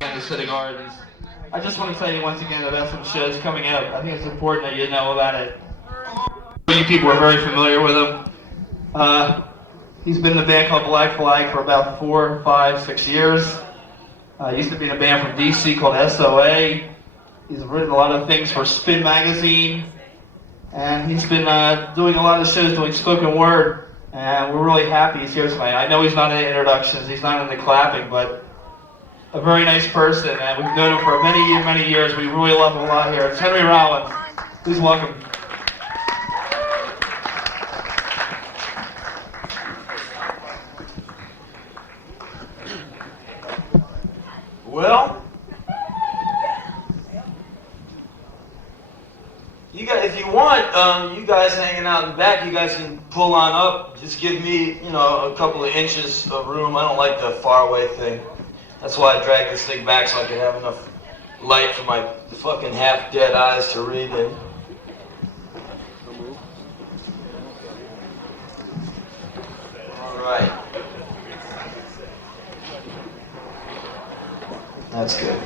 in the City Gardens. I just want to tell you once again about some shows coming up. I think it's important that you know about it. You people are very familiar with him. He's been in a band called Black Flag for about 4, 5, 6 years. Used to be in a band from DC called SOA. He's written a lot of things for Spin Magazine. And he's been doing a lot of shows doing spoken word. And we're really happy he's here tonight. I know he's not in the introductions, he's not in the clapping, but a very nice person, and we've known him for many years. We really love him a lot here. It's Henry Rollins. Please welcome. Well, you guys, if you want, you guys hanging out in the back, you guys can pull on up. Just give me, a couple of inches of room. I don't like the far away thing. That's why I dragged this thing back, so I could have enough light for my fucking half-dead eyes to read in. Alright. That's good.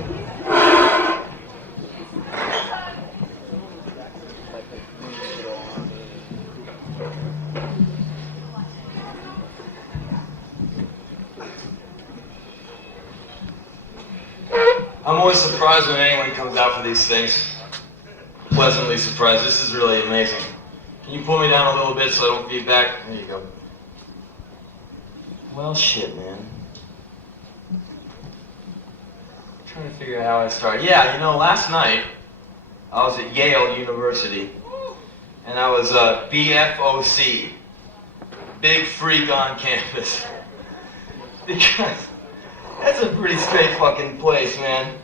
I'm always surprised when anyone comes out for these things. Pleasantly surprised. This is really amazing. Can you pull me down a little bit so I don't feedback? There you go. Well, shit, man. I'm trying to figure out how I start. Yeah, last night I was at Yale University, and I was a BFOC, big freak on campus, because that's a pretty straight fucking place, man.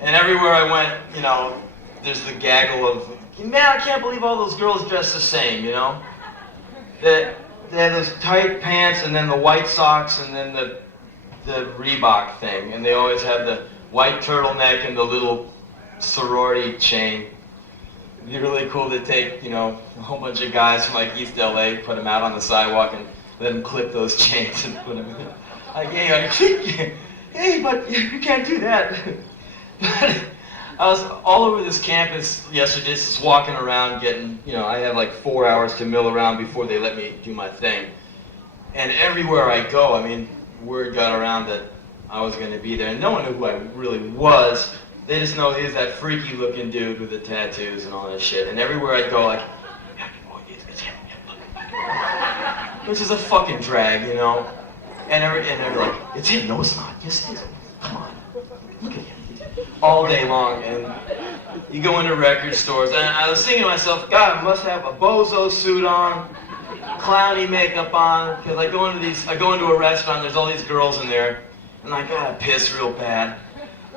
And everywhere I went, there's the gaggle of, man, I can't believe all those girls dress the same, They have those tight pants and then the white socks and then the Reebok thing. And they always have the white turtleneck and the little sorority chain. It'd be really cool to take, a whole bunch of guys from like East LA, put them out on the sidewalk and let them clip those chains and put them in. Like, hey, but you can't do that. But I was all over this campus yesterday, just walking around, getting, I had like 4 hours to mill around before they let me do my thing. And everywhere I go, word got around that I was going to be there. And no one knew who I really was. They just know he was that freaky looking dude with the tattoos and all that shit. And everywhere I go, like, it's him. Which is a fucking drag, And they're like, it's him. No, it's not. Yes, it is. Come on. Look at him. All day long. And you go into record stores. And I was thinking to myself, God, I must have a bozo suit on, clowny makeup on. Because I go into a restaurant, there's all these girls in there. And I gotta piss real bad.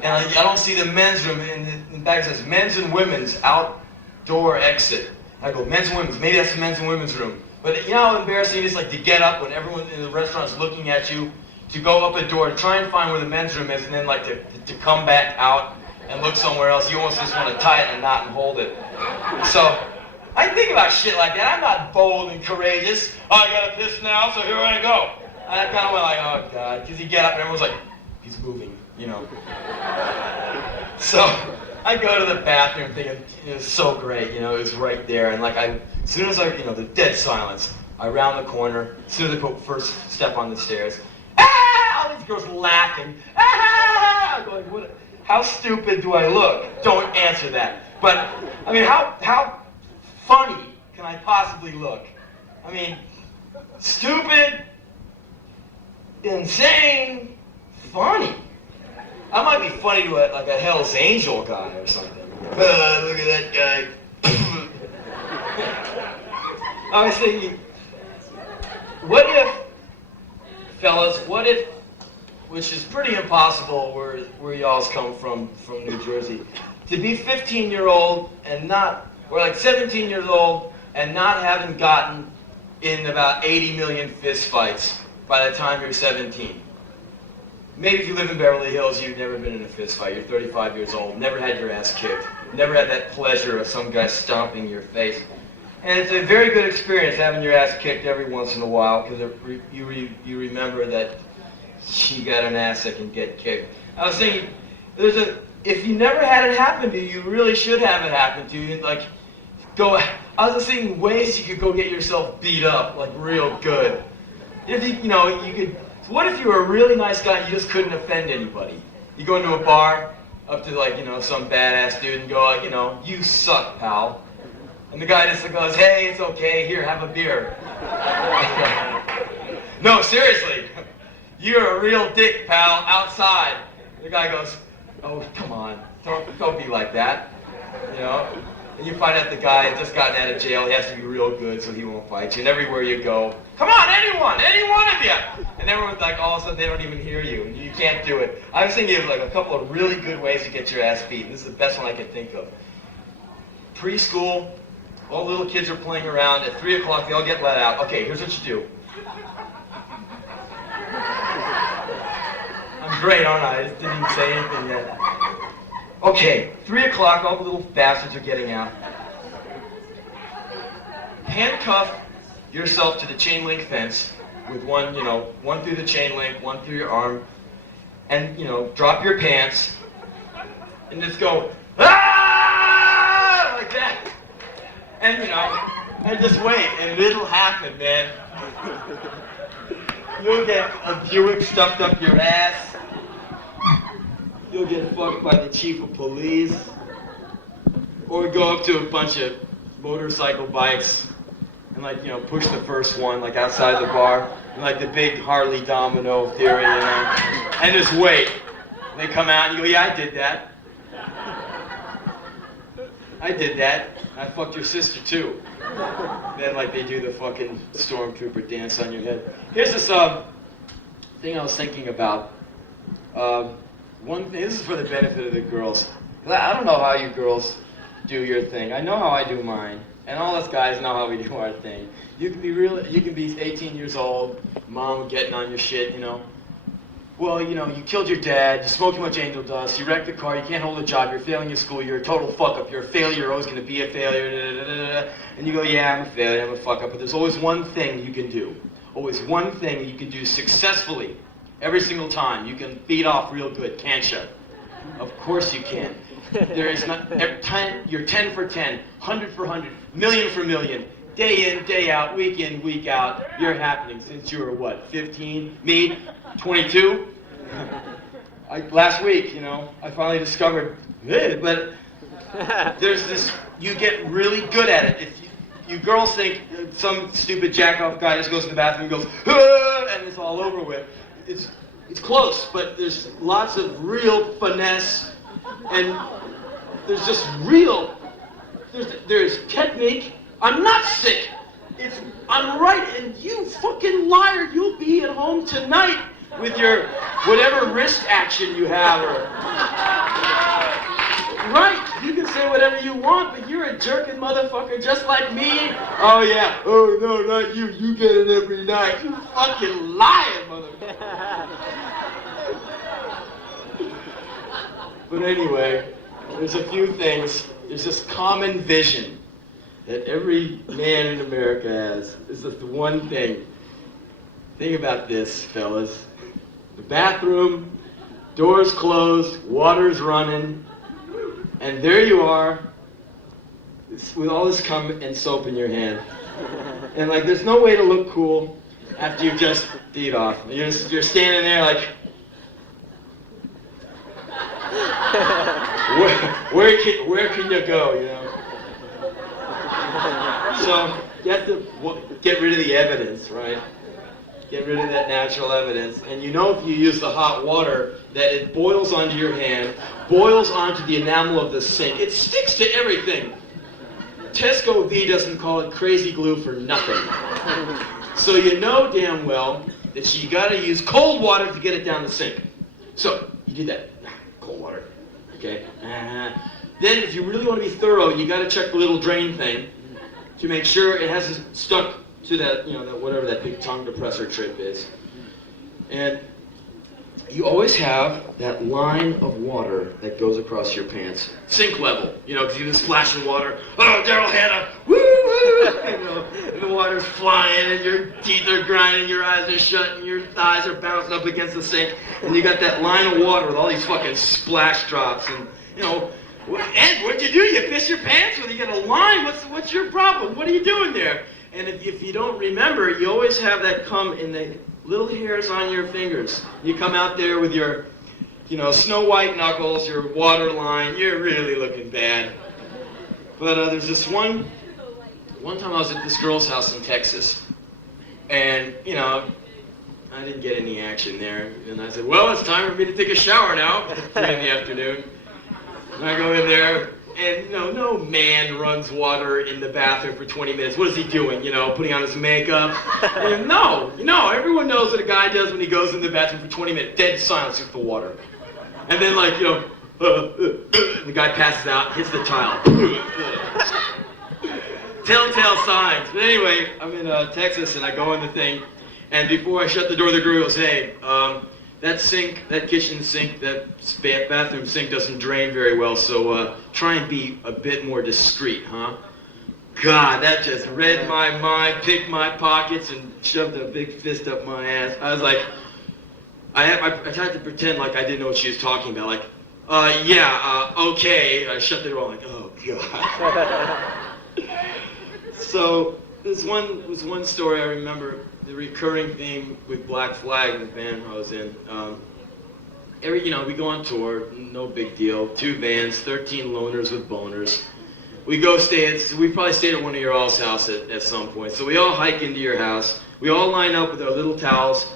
And I don't see the men's room. And in fact, it says men's and women's outdoor exit. I go, men's and women's. Maybe that's the men's and women's room. But you know how embarrassing it is, like, to get up when everyone in the restaurant is looking at you, to go up a door, to try and find where the men's room is, and then like to come back out and look somewhere else. You almost just want to tie it in a knot and hold it. So I think about shit like that. I'm not bold and courageous. Oh, I gotta piss now, so here I go. And I kind of went like, oh God, because you get up and everyone's like, he's moving, So I go to the bathroom thinking, it's so great, it was right there. And like as soon as the dead silence, I round the corner, as soon as I put first step on the stairs, all these girls laughing, I'm going, how stupid do I look? Don't answer that. But, how funny can I possibly look? Stupid, insane, funny. I might be funny to a Hell's Angel guy or something. Look at that guy. I was thinking, what if, fellas, which is pretty impossible where y'all's come from New Jersey, to be 15-year-old and not, or like 17 years old and not having gotten in about 80 million fist fights by the time you're 17. Maybe if you live in Beverly Hills, you've never been in a fist fight. You're 35 years old, never had your ass kicked, never had that pleasure of some guy stomping your face. And it's a very good experience having your ass kicked every once in a while, because you remember that you got an ass that can get kicked. I was thinking, If you never had it happen to you, you really should have it happen to you. Like, I was just thinking ways you could go get yourself beat up, like real good. If you could, what if you were a really nice guy and you just couldn't offend anybody? You go into a bar, up to some badass dude and go, you suck, pal. And the guy just goes, hey, it's okay, here, have a beer. No, seriously, you're a real dick, pal, outside. The guy goes, oh, come on, don't be like that, And you find out the guy has just gotten out of jail, he has to be real good so he won't fight you. And everywhere you go, come on, anyone, any one of you. And everyone's like, all of a sudden they don't even hear you, and you can't do it. I was thinking of like a couple of really good ways to get your ass beat, and this is the best one I can think of. Preschool, all the little kids are playing around, at 3 o'clock they all get let out. Okay, here's what you do. I'm great, aren't I? I just didn't even say anything yet. Okay, 3 o'clock, all the little bastards are getting out. Handcuff yourself to the chain link fence with one through the chain link, one through your arm, and, drop your pants, and just go, ah, like that. And, and just wait, and it'll happen, man. You'll get a Buick stuffed up your ass. You'll get fucked by the chief of police. Or go up to a bunch of motorcycle bikes and push the first one outside the bar. And the big Harley domino theory, And just wait. And they come out and you go, yeah, I did that. I did that. I fucked your sister too. Then they do the fucking stormtrooper dance on your head. Here's this thing I was thinking about. One thing, this is for the benefit of the girls. I don't know how you girls do your thing. I know how I do mine. And all us guys know how we do our thing. You can be 18 years old, mom getting on your shit, Well, you killed your dad, you smoked too much angel dust, you wrecked the car, you can't hold a job, you're failing in school, you're a total fuck-up, you're a failure, you're always going to be a failure, da, da, da, da. And you go, yeah, I'm a failure, I'm a fuck-up, but there's always one thing you can do. Always one thing you can do successfully, every single time. You can beat off real good, can't you? Of course you can. There is not, you're 10 for 10, 100 for 100, million for million. Day in, day out, week in, week out, you're happening since you were, what, 15? Me, 22? Last week, I finally discovered, but there's this, you get really good at it. If you girls think some stupid jack-off guy just goes to the bathroom and goes, ah, and it's all over with. It's close, but there's lots of real finesse, and there's just there's technique. I'm not sick. I'm right, and you fucking liar. You'll be at home tonight with your whatever wrist action you have. Right, you can say whatever you want, but you're a jerking motherfucker just like me. Oh yeah, oh no, not you. You get it every night. You fucking lying, motherfucker. But anyway, there's a few things. There's this common vision that every man in America has. This is the one thing. Think about this, fellas. The bathroom, doors closed, water's running, and there you are with all this cum and soap in your hand. And there's no way to look cool after you've just beat off. You're standing there where can you go, So you have to get rid of the evidence, right? Get rid of that natural evidence. And if you use the hot water, that it boils onto your hand, boils onto the enamel of the sink. It sticks to everything. Tesco V doesn't call it crazy glue for nothing. So you know damn well that you gotta use cold water to get it down the sink. So you do that. Cold water. Okay? Then if you really want to be thorough, you gotta check the little drain thing to make sure it hasn't stuck to that, that whatever that big tongue depressor trip is. And you always have that line of water that goes across your pants. Sink level, because you just splash in water. Oh, Daryl Hannah, woo, woo, You know, and the water's flying, and your teeth are grinding, your eyes are shut, and your thighs are bouncing up against the sink, and you got that line of water with all these fucking splash drops, and, you know, Ed, what'd you do? You piss your pants when you get a line? What's your problem? What are you doing there? And if you don't remember, you always have that come in the little hairs on your fingers. You come out there with your, you know, Snow White knuckles, your water line, you're really looking bad. But there's this one time I was at this girl's house in Texas, and, you know, I didn't get any action there. And I said, well, it's time for me to take a shower now, 3 in the afternoon. And I go in there, and, you know, no man runs water in the bathroom for 20 minutes. What is he doing, you know, putting on his makeup? And no, everyone knows what a guy does when he goes in the bathroom for 20 minutes. Dead silence with the water. And then, like, you know, the guy passes out, hits the tile. Telltale signs. But anyway, I'm in Texas, and I go in the thing, and before I shut the door, the girl goes, hey, that sink, that kitchen sink, that bathroom sink doesn't drain very well, so try and be a bit more discreet, huh? God, that just read my mind, picked my pockets, and shoved a big fist up my ass. I was like, I tried to pretend like I didn't know what she was talking about, like, okay. I shut the door, I'm like, oh, God. So, there's one story I remember. The recurring theme with Black Flag, the band I was in, we go on tour, no big deal. 2 bands, 13 loners with boners. We probably stayed at one of your all's house at some point. So we all hike into your house. We all line up with our little towels,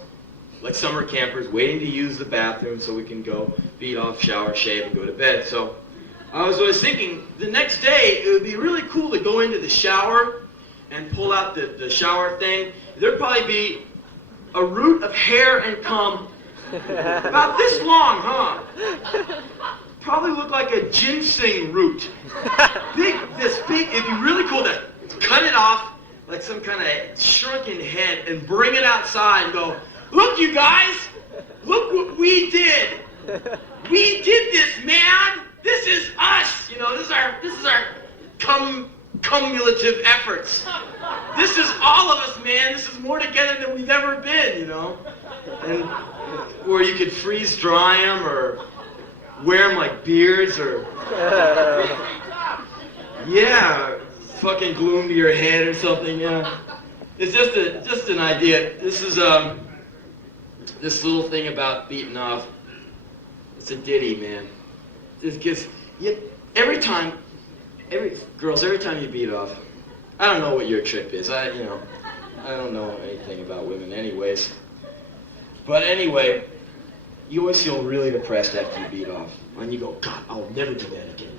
like summer campers, waiting to use the bathroom so we can go beat off, shower, shave, and go to bed. So I was always thinking, the next day, it would be really cool to go into the shower and pull out the shower thing. There'd probably be a root of hair and cum about this long, huh? Probably look like a ginseng root. It'd be really cool to cut it off like some kind of shrunken head and bring it outside and go, look, you guys, look what we did. We did this, man. This is us. You know, this is our cumulative efforts. This is all of us, man. This is more together than we've ever been, you know. And or you could freeze dry them or wear them like beards or fucking glue them to your head or something. Yeah, it's just an idea. This is this little thing about beating off. It's a ditty, man. Because every time you beat off, I don't know what your trip is. I don't know anything about women anyways. But anyway, you always feel really depressed after you beat off. And you go, God, I'll never do that again.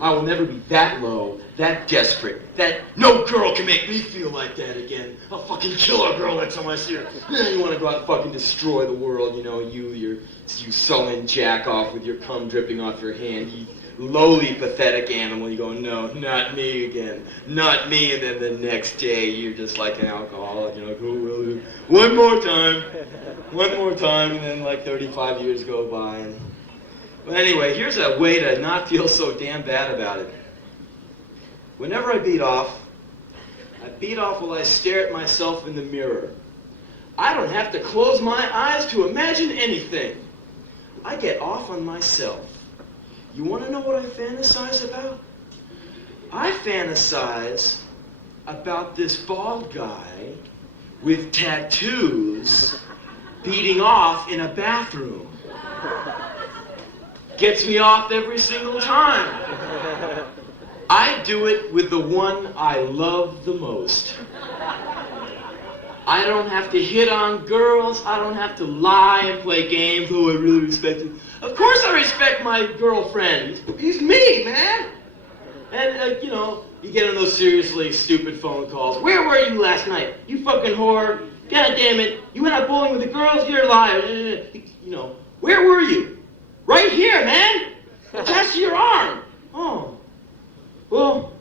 I will never be that low, that desperate, that no girl can make me feel like that again. I'll fucking kill a girl next time I see her. Then you want to go out and fucking destroy the world, you know, you sullen jack off with your cum dripping off your hand, you lowly, pathetic animal. You go, no, not me again, not me. And then the next day, you're just like an alcoholic. You're like, oh, well, one more time, and then like 35 years go by. But anyway, here's a way to not feel so damn bad about it. Whenever I beat off while I stare at myself in the mirror. I don't have to close my eyes to imagine anything. I get off on myself. You want to know what I fantasize about? I fantasize about this bald guy with tattoos beating off in a bathroom. Gets me off every single time. I do it with the one I love the most. I don't have to hit on girls. I don't have to lie and play games. Oh, I really respect you. Of course I respect my girlfriend. He's me, man. And, you get on those seriously stupid phone calls. Where were you last night? You fucking whore. God damn it. You went out bowling with the girls? You're a liar. Where were you? Right here, man. Attached to your arm. Oh. Well,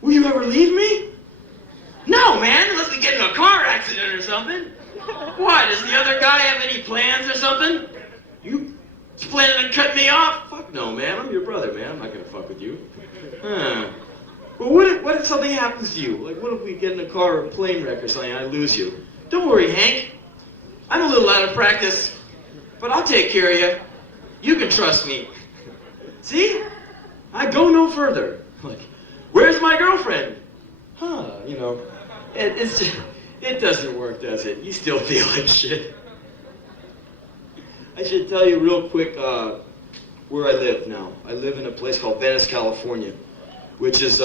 will you ever leave me? No, man, unless we get in a car accident or something. Why, does the other guy have any plans or something? You planning on cutting me off? Fuck no, man, I'm your brother, man. I'm not gonna fuck with you. But what if something happens to you? Like, what if we get in a car or a plane wreck or something and I lose you? Don't worry, Hank. I'm a little out of practice, but I'll take care of you. You can trust me. See? I go no further. Like, where's my girlfriend? Huh, you know. It's just, it doesn't work, does it? You still feel like shit. I should tell you real quick where I live now. I live in a place called Venice, California, which is,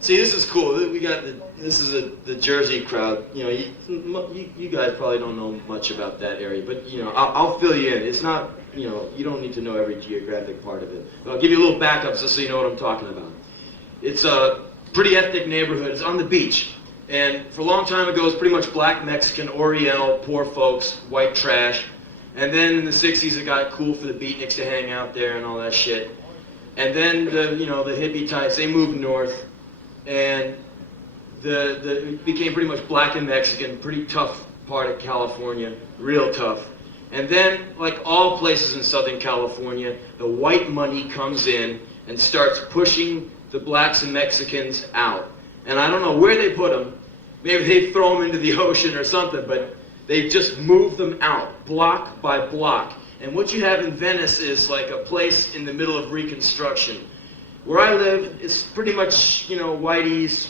see, this is cool. This is the Jersey crowd. You know, you guys probably don't know much about that area, but, you know, I'll fill you in. It's not, you know, you don't need to know every geographic part of it. But I'll give you a little backup just so you know what I'm talking about. It's a pretty ethnic neighborhood. It's on the beach. And for a long time ago, it was pretty much black, Mexican, Oriental, poor folks, white trash. And then in the 60s, it got cool for the beatniks to hang out there and all that shit. And then the hippie types, they moved north, and it became pretty much black and Mexican, pretty tough part of California, real tough. And then, like all places in Southern California, the white money comes in and starts pushing the blacks and Mexicans out. And I don't know where they put them. Maybe they throw them into the ocean or something, but they just move them out, block by block. And what you have in Venice is like a place in the middle of Reconstruction. Where I live, it's pretty much, you know, whiteys,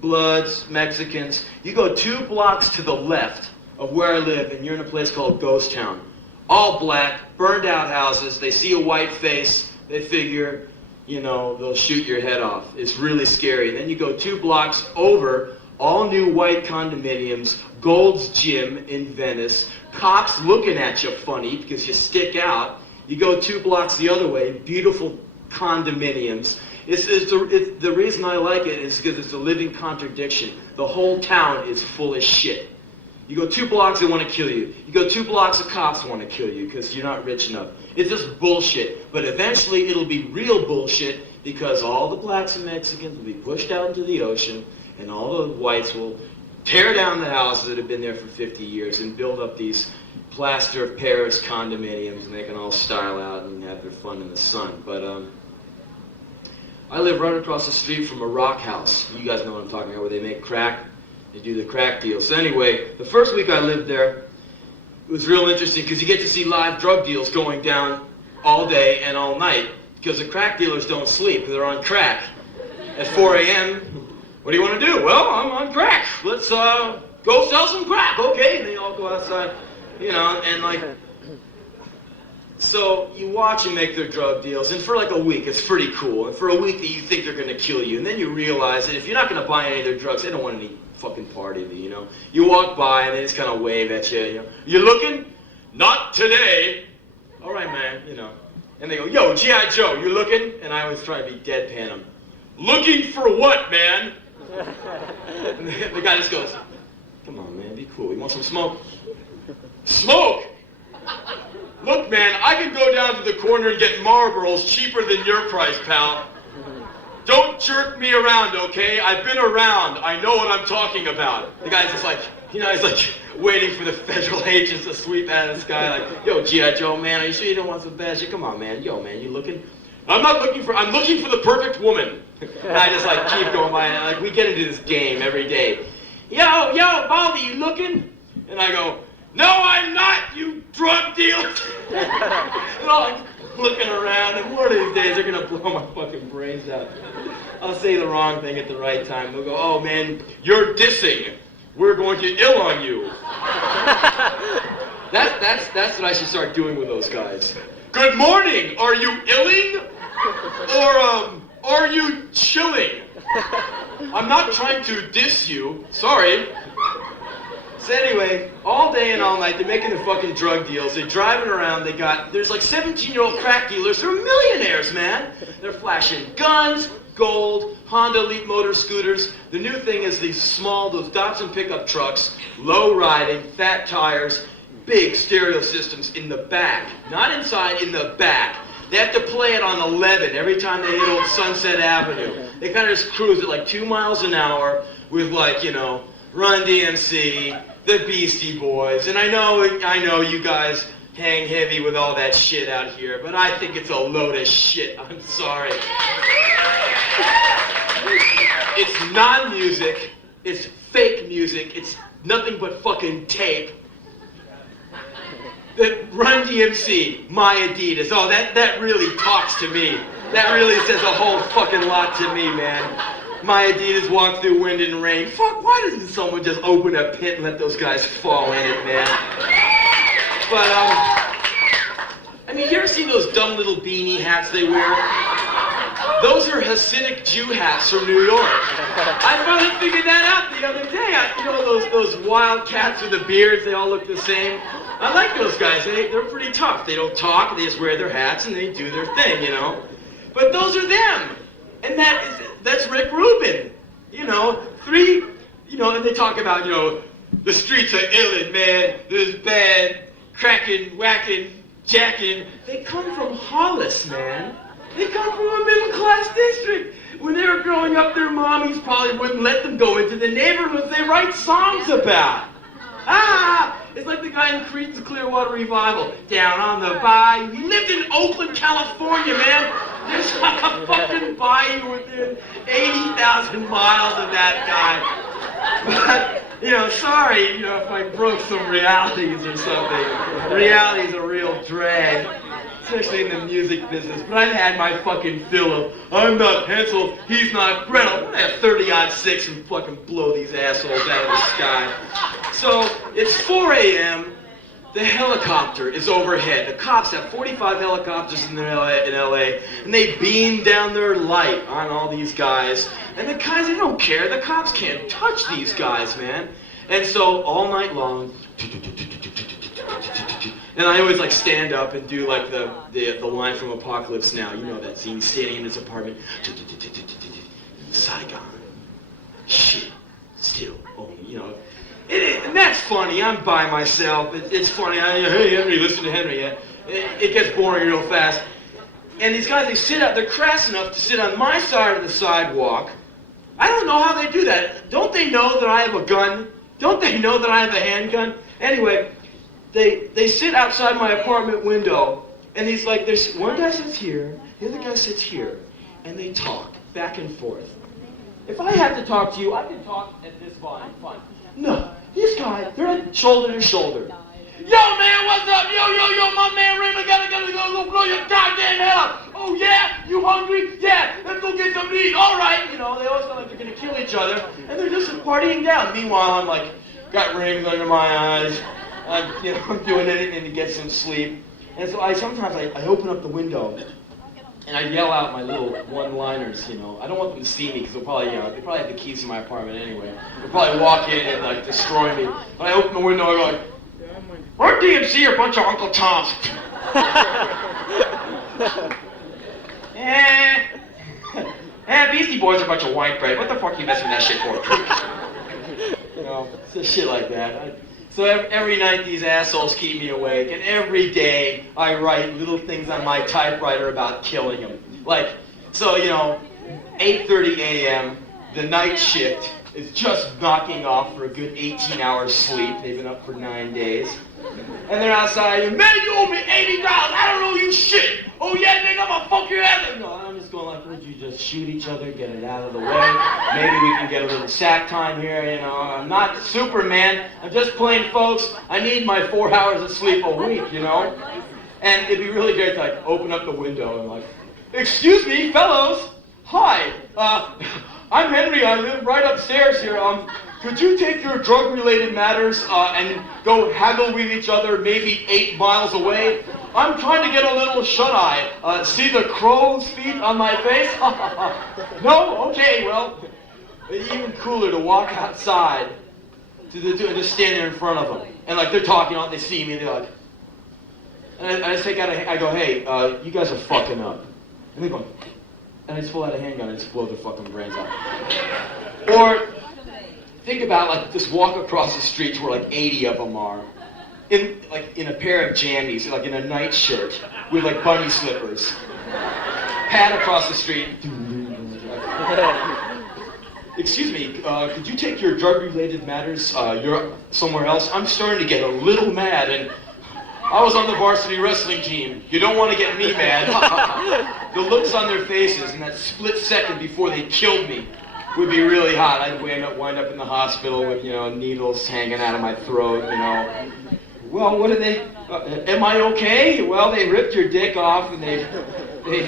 bloods, Mexicans. You go 2 blocks to the left of where I live, and you're in a place called Ghost Town. All black, burned out houses. They see a white face, they figure, you know, they'll shoot your head off. It's really scary. And then you go 2 blocks over, all new white condominiums, Gold's Gym in Venice, cops looking at you funny because you stick out. You go 2 blocks the other way, beautiful condominiums. The reason I like it is because it's a living contradiction. The whole town is full of shit. You go 2 blocks, they want to kill you. You go 2 blocks, the cops want to kill you because you're not rich enough. It's just bullshit. But eventually it'll be real bullshit because all the blacks and Mexicans will be pushed out into the ocean, and all the whites will tear down the houses that have been there for 50 years and build up these plaster of Paris condominiums, and they can all style out and have their fun in the sun. But I live right across the street from a rock house. You guys know what I'm talking about, where they make crack. They do the crack deal. So anyway, the first week I lived there, it was real interesting because you get to see live drug deals going down all day and all night because the crack dealers don't sleep. They're on crack. At 4 a.m., what do you want to do? Well, I'm on crack. Let's go sell some crack. Okay, and they all go outside, you know, and like, so you watch them make their drug deals, and for like a week, it's pretty cool. And for a week that you think they're going to kill you, and then you realize that if you're not going to buy any of their drugs, they don't want any fucking part of you, you know. You walk by, and they just kind of wave at you, you know. You looking? Not today. All right, man, you know. And they go, yo, G.I. Joe, you looking? And I always try to be deadpan them. Looking for what, man? And the guy just goes, come on, man, be cool. You want some smoke? Smoke? Look, man, I can go down to the corner and get Marlboros cheaper than your price, pal. Don't jerk me around, okay? I've been around. I know what I'm talking about. The guy's just like, you know, he's like waiting for the federal agents to sweep out of the sky like, yo, G.I. Joe, man, are you sure you don't want some bad shit? Come on, man. Yo, man, you looking? I'm looking for the perfect woman. And I just like keep going by, and like we get into this game every day. Yo, Baldy, you looking? And I go, no, I'm not, you drug dealer. And I'm like looking around, and one of these days they're gonna blow my fucking brains out. I'll say the wrong thing at the right time. They'll go, oh man, you're dissing. We're going to ill on you. That's what I should start doing with those guys. Good morning. Are you illing? Or are you chilling? I'm not trying to diss you. Sorry. So anyway, all day and all night, they're making their fucking drug deals. They're driving around. There's like 17-year-old crack dealers. They're millionaires, man. They're flashing guns, gold, Honda Elite motor scooters. The new thing is those Datsun pickup trucks, low riding, fat tires, big stereo systems in the back. Not inside, in the back. They have to play it on 11 every time they hit old Sunset Avenue. They kind of just cruise at like 2 miles an hour with like, you know, Run DMC, the Beastie Boys. And I know you guys hang heavy with all that shit out here, but I think it's a load of shit. I'm sorry. It's non-music, it's fake music, it's nothing but fucking tape. The Run DMC, My Adidas, oh, that really talks to me. That really says a whole fucking lot to me, man. My Adidas walk through wind and rain. Fuck, why doesn't someone just open a pit and let those guys fall in it, man? But, I mean, you ever seen those dumb little beanie hats they wear? Those are Hasidic Jew hats from New York. I finally figured that out the other day. You know those wild cats with the beards, they all look the same? I like those guys. They're pretty tough. They don't talk, they just wear their hats and they do their thing, you know? But those are them. And that's Rick Rubin. You know, and they talk about, you know, the streets are illin', man. This is bad, cracking, whacking, jacking. They come from Hollis, man. They come from a middle-class district. When they were growing up, their mommies probably wouldn't let them go into the neighborhoods they write songs about. It's like the guy in Creed's Clearwater Revival. Down on the bayou. He lived in Oakland, California, man. There's like a fucking bayou within 80,000 miles of that guy. But, you know, sorry, you know, if I broke some realities or something. Reality is a real drag. Especially in the music business, but I've had my fucking fill of, I'm not Hansel, he's not Gretel. I'm gonna have 30-06 and fucking blow these assholes out of the sky. So, it's 4 a.m., the helicopter is overhead. The cops have 45 helicopters in LA, and they beam down their light on all these guys. And the guys, they don't care, the cops can't touch these guys, man. And so, all night long, and I always like stand up and do like the line from Apocalypse Now. You know that scene, standing in his apartment. Saigon. Shit. Still. Oh, you know. And that's funny. I'm by myself. It's funny. Hey, Henry, listen to Henry. Yeah? It gets boring real fast. And these guys, they sit out. They're crass enough to sit on my side of the sidewalk. I don't know how they do that. Don't they know that I have a gun? Don't they know that I have a handgun? Anyway. They sit outside my apartment window, and he's like, there's one guy sits here, the other guy sits here, and they talk back and forth. If I have to talk to you, I can talk at this volume, fine. No, these guys, they're like shoulder to shoulder. Yo, man, what's up? Yo, my man Raymond gotta go blow your goddamn head up. Oh, yeah? You hungry? Yeah, let's go get something to eat. All right. You know, they always feel like they're gonna kill each other, and they're just partying down. Meanwhile, I'm like, got rings under my eyes. I'm doing anything to get some sleep. And so sometimes I open up the window and I yell out my little one-liners, you know. I don't want them to see me because they probably have the keys to my apartment anyway. They'll probably walk in and like destroy me. But I open the window and I go like, Run DMC are a bunch of Uncle Toms. Beastie Boys are a bunch of white bread. What the fuck are you messing with that shit for? You know, it's just shit like that. So every night these assholes keep me awake, and every day I write little things on my typewriter about killing them. Like, so, you know, 8:30 a.m., the night shift is just knocking off for a good 18 hours sleep. They've been up for 9 days. And they're outside, man, you owe me $80. I don't owe you shit. Oh, yeah, nigga, I'm gonna fuck your ass. No, I'm just going like, would you just shoot each other, get it out of the way? Maybe we can get a little sack time here, you know. I'm not Superman. I'm just plain folks. I need my 4 hours of sleep a week, you know. And it'd be really great to like open up the window and like, excuse me, fellows. Hi, I'm Henry. I live right upstairs here. Could you take your drug-related matters and go haggle with each other maybe 8 miles away? I'm trying to get a little shut-eye. See the crow's feet on my face? No? Okay, well, it's even cooler to walk outside and just stand there in front of them. And like they're talking, they see me, they're like, and I just take out I go, hey, you guys are fucking up. And they go, and I just pull out a handgun and just blow their fucking brains out. Or think about like just walk across the street to where like 80 of them are, in a pair of jammies, like in a nightshirt with like bunny slippers. Pad across the street. Excuse me, could you take your drug-related matters you're somewhere else? I'm starting to get a little mad, and I was on the varsity wrestling team. You don't want to get me mad. The looks on their faces in that split second before they killed me would be really hot. I'd wind up in the hospital with, needles hanging out of my throat, Well, what did they... am I okay? Well, they ripped your dick off and they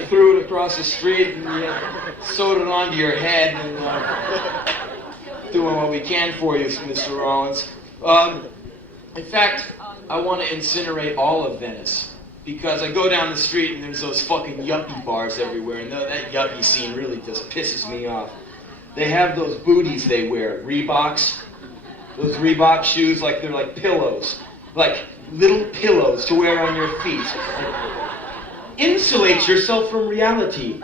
threw it across the street and sewed it onto your head and doing what we can for you, Mr. Rollins. In fact, I want to incinerate all of Venice because I go down the street and there's those fucking yuppie bars everywhere, and that yuppie scene really just pisses me off. They have those booties they wear, Reeboks, those Reebok shoes, like they're like pillows, like little pillows to wear on your feet. Insulate yourself from reality.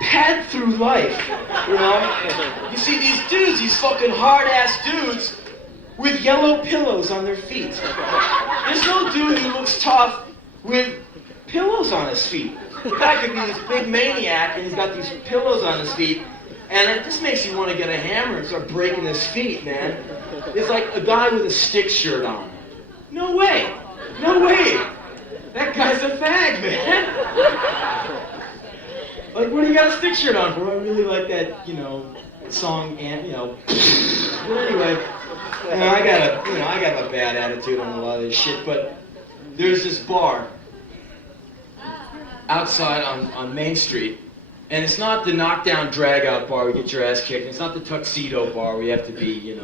Pad through life, You see these dudes, these fucking hard-ass dudes with yellow pillows on their feet. There's no dude who looks tough with pillows on his feet. The guy could be this big maniac and he's got these pillows on his feet, and it just makes you want to get a hammer and start breaking his feet, man. It's like a guy with a stick shirt on. No way. No way. That guy's a fag, man. Like, what do you got a stick shirt on for? I really like that, song, and, But anyway, I got a bad attitude on a lot of this shit, but there's this bar outside on Main Street, and it's not the knockdown drag-out bar where you get your ass kicked, it's not the tuxedo bar where you have to be,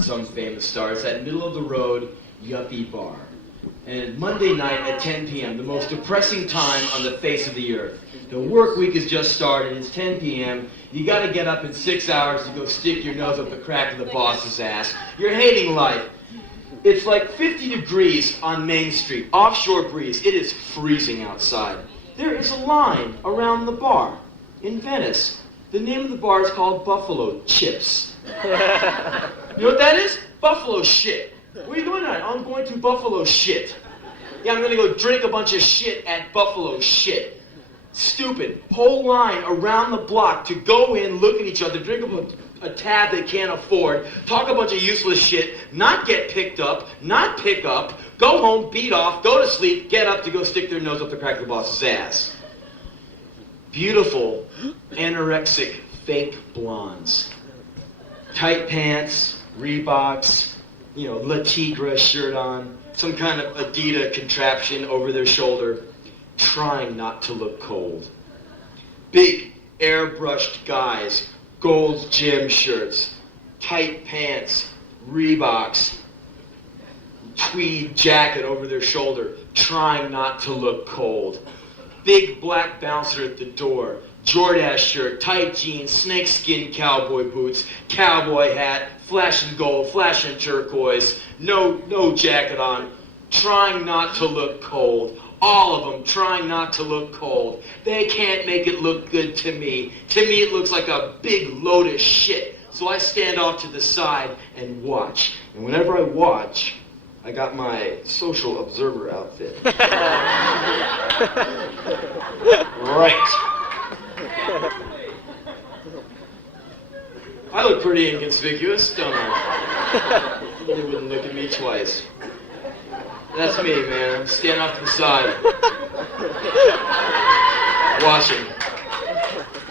some famous star. It's that middle-of-the-road yuppie bar. And Monday night at 10 p.m., the most depressing time on the face of the earth. The work week has just started, it's 10 p.m., you gotta get up in 6 hours to go stick your nose up the crack of the boss's ass. You're hating life. It's like 50 degrees on Main Street, offshore breeze. It is freezing outside. There is a line around the bar in Venice. The name of the bar is called Buffalo Chips. You know what that is? Buffalo shit. Where are you going tonight? I'm going to Buffalo shit. Yeah, I'm going to go drink a bunch of shit at Buffalo shit. Stupid. Whole line around the block to go in, look at each other, drink a tab they can't afford, talk a bunch of useless shit, not get picked up, not pick up, go home, beat off, go to sleep, get up to go stick their nose up the crack of the boss's ass. Beautiful, anorexic, fake blondes. Tight pants, Reeboks, La Tigra shirt on, some kind of Adidas contraption over their shoulder, trying not to look cold. Big, airbrushed guys, gold gym shirts, tight pants, Reeboks, tweed jacket over their shoulder, trying not to look cold. Big black bouncer at the door, Jordache shirt, tight jeans, snakeskin cowboy boots, cowboy hat, flashing gold, flashing turquoise, no jacket on, trying not to look cold. All of them trying not to look cold. They can't make it look good to me. To me it looks like a big load of shit. So I stand off to the side and watch. And whenever I watch, I got my social observer outfit. Right. I look pretty inconspicuous, don't I? They wouldn't look at me twice. That's me, man. I'm standing off to the side. Watching.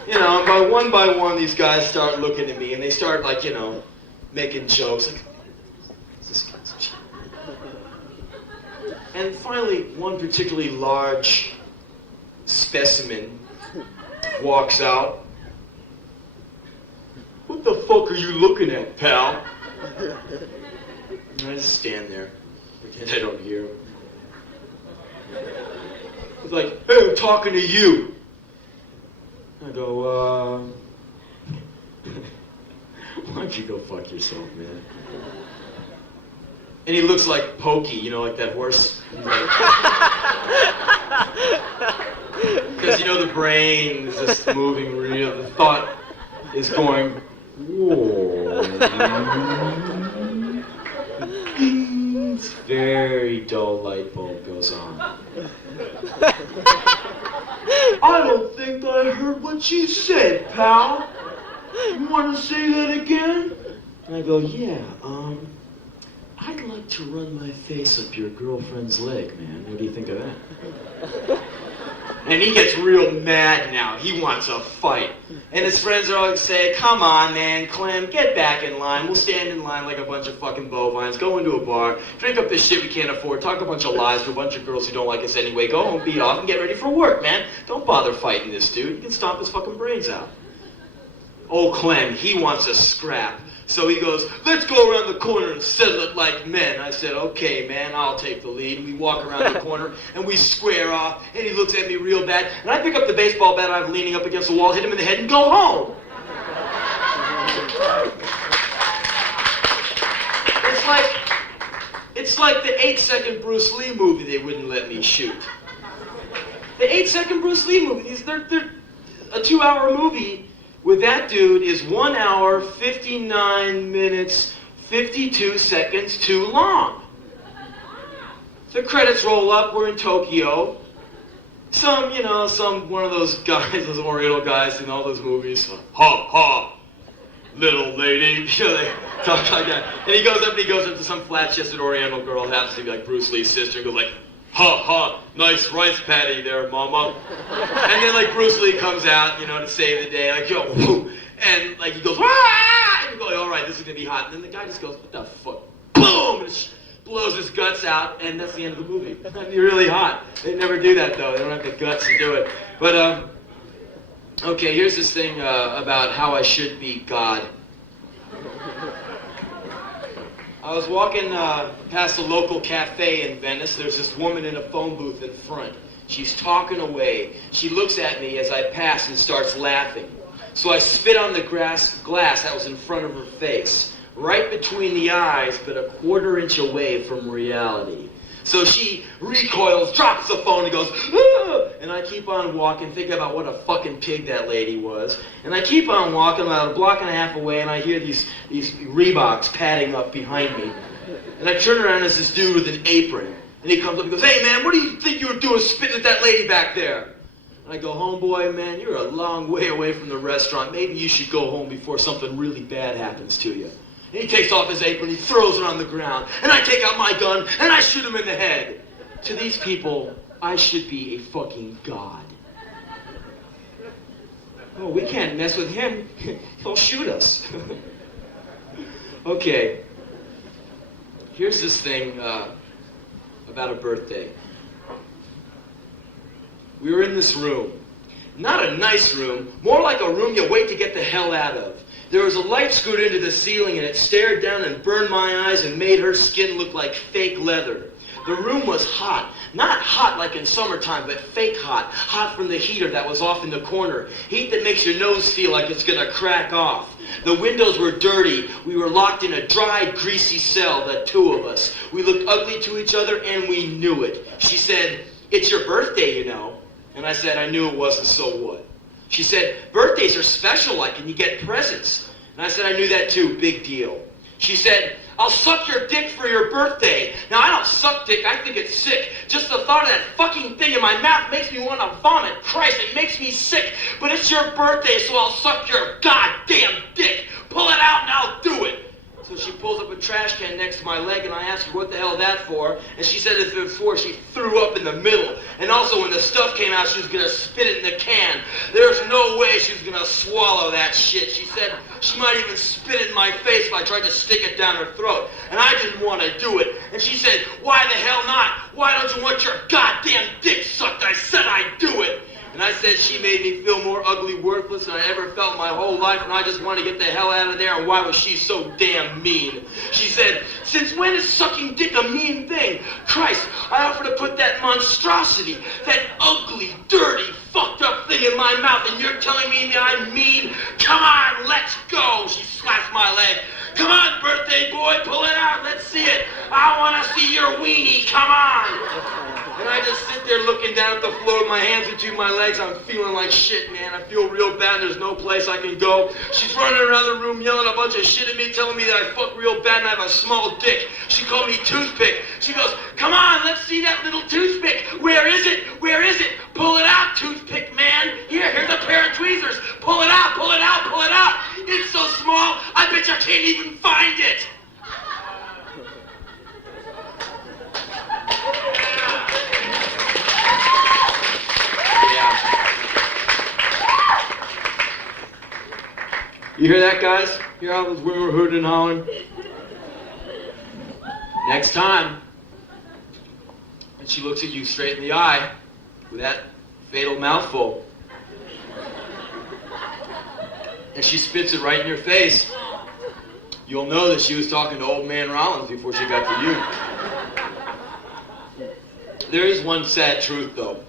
And by one, these guys start looking at me, and they start, making jokes. Like, this guy's cheap. And finally, one particularly large specimen walks out. What the fuck are you looking at, pal? And I just stand there, pretend I don't hear him. He's like, hey, I'm talking to you. I go, why don't you go fuck yourself, man? And he looks like Pokey, like that horse. Because the brain is just moving real. The thought is going, whoa. This very dull light bulb goes on. I don't think I heard what she said, pal. You want to say that again? And I go, yeah, I'd like to run my face up your girlfriend's leg, man. What do you think of that? And he gets real mad now. He wants a fight. And his friends are always say, come on, man, Clem, get back in line. We'll stand in line like a bunch of fucking bovines. Go into a bar, drink up this shit we can't afford, talk a bunch of lies to a bunch of girls who don't like us anyway. Go home, beat off, and get ready for work, man. Don't bother fighting this dude. You can stomp his fucking brains out. Old Clem, he wants a scrap. So he goes, let's go around the corner and settle it like men. I said, okay, man, I'll take the lead. We walk around the corner and we square off, and he looks at me real bad. And I pick up the baseball bat I have leaning up against the wall, hit him in the head, and go home. It's like the 8-second Bruce Lee movie they wouldn't let me shoot. The 8-second Bruce Lee movie, they're a 2-hour movie. With that dude is 1 hour, 59 minutes, 52 seconds too long. The credits roll up, we're in Tokyo. One of those guys, those Oriental guys in all those movies, ha ha, little lady, they talk like that. And he goes up to some flat-chested Oriental girl, who happens to be like Bruce Lee's sister, and goes like, ha ha, nice rice patty there, mama. And then like Bruce Lee comes out, to save the day, like, yo, whoo, and like he goes, ah, and you go, all right, this is gonna be hot. And then the guy just goes, what the fuck? Boom! And blows his guts out, and that's the end of the movie. It'd be really hot. They never do that though. They don't have the guts to do it. But okay, here's this thing about how I should be God. I was walking past a local cafe in Venice. There's this woman in a phone booth in front. She's talking away. She looks at me as I pass and starts laughing. So I spit on the glass that was in front of her face, right between the eyes, but a quarter-inch away from reality. So she recoils, drops the phone, and goes, ah! And I keep on walking, thinking about what a fucking pig that lady was. And I keep on walking about a block and a half away, and I hear these Reeboks padding up behind me. And I turn around, and there's this dude with an apron. And he comes up and goes, hey man, what do you think you were doing spitting at that lady back there? And I go, homeboy, man, you're a long way away from the restaurant. Maybe you should go home before something really bad happens to you. And he takes off his apron, he throws it on the ground, and I take out my gun, and I shoot him in the head. To these people, I should be a fucking god. Oh, we can't mess with him. He'll shoot us. Okay. Here's this thing about a birthday. We were in this room. Not a nice room, more like a room you wait to get the hell out of. There was a light screwed into the ceiling, and it stared down and burned my eyes and made her skin look like fake leather. The room was hot. Not hot like in summertime, but fake hot. Hot from the heater that was off in the corner. Heat that makes your nose feel like it's gonna crack off. The windows were dirty. We were locked in a dry, greasy cell, the two of us. We looked ugly to each other, and we knew it. She said, it's your birthday, you know. And I said, I knew it wasn't, so what? She said, birthdays are special like, and you get presents. And I said, I knew that too, big deal. She said, I'll suck your dick for your birthday. Now, I don't suck dick, I think it's sick. Just the thought of that fucking thing in my mouth makes me want to vomit. Christ, it makes me sick. But it's your birthday, so I'll suck your goddamn dick. Pull it out and I'll do it. So she pulls up a trash can next to my leg, and I asked her, what the hell is that for? And she said it's before she threw up in the middle. And also when the stuff came out, she was going to spit it in the can. There's no way she was going to swallow that shit. She said she might even spit it in my face if I tried to stick it down her throat. And I didn't want to do it. And she said, why the hell not? Why don't you want your goddamn dick sucked? I said I'd do it. And I said she made me feel more ugly, worthless than I ever felt in my whole life, and I just wanted to get the hell out of there, and why was she so damn mean? She said, since when is sucking dick a mean thing? Christ, I offered to put that monstrosity, that ugly, dirty, fucked up thing in my mouth, and you're telling me I'm mean? Come on, let's go. She slapped my leg. Come on, birthday boy, pull it out, let's see it. I want to see your weenie, come on. And I just sit there looking down at the floor with my hands between my legs. I'm feeling like shit, man. I feel real bad. There's no place I can go. She's running around the room yelling a bunch of shit at me, telling me that I fuck real bad and I have a small dick. She called me toothpick. She goes, come on, let's see that little toothpick. Where is it? Where is it? Pull it out, toothpick man. Here's a pair of tweezers. Pull it out, pull it out, pull it out. It's so small, I bet you can't even find it. You hear that, guys? Hear how those women were hooting and hollering? Next time, and she looks at you straight in the eye with that fatal mouthful, and she spits it right in your face, you'll know that she was talking to old man Rollins before she got to you. There is one sad truth, though.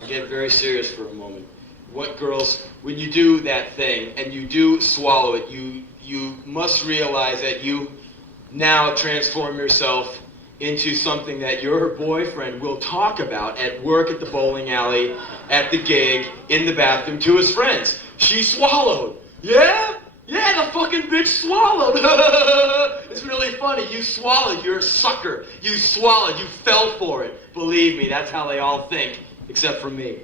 I'll get very serious for a moment. What girls, when you do that thing and you do swallow it, you must realize that you now transform yourself into something that your boyfriend will talk about at work, at the bowling alley, at the gig, in the bathroom, to his friends. She swallowed. Yeah? Yeah, the fucking bitch swallowed. It's really funny. You swallowed. You're a sucker. You swallowed. You fell for it. Believe me, that's how they all think, except for me.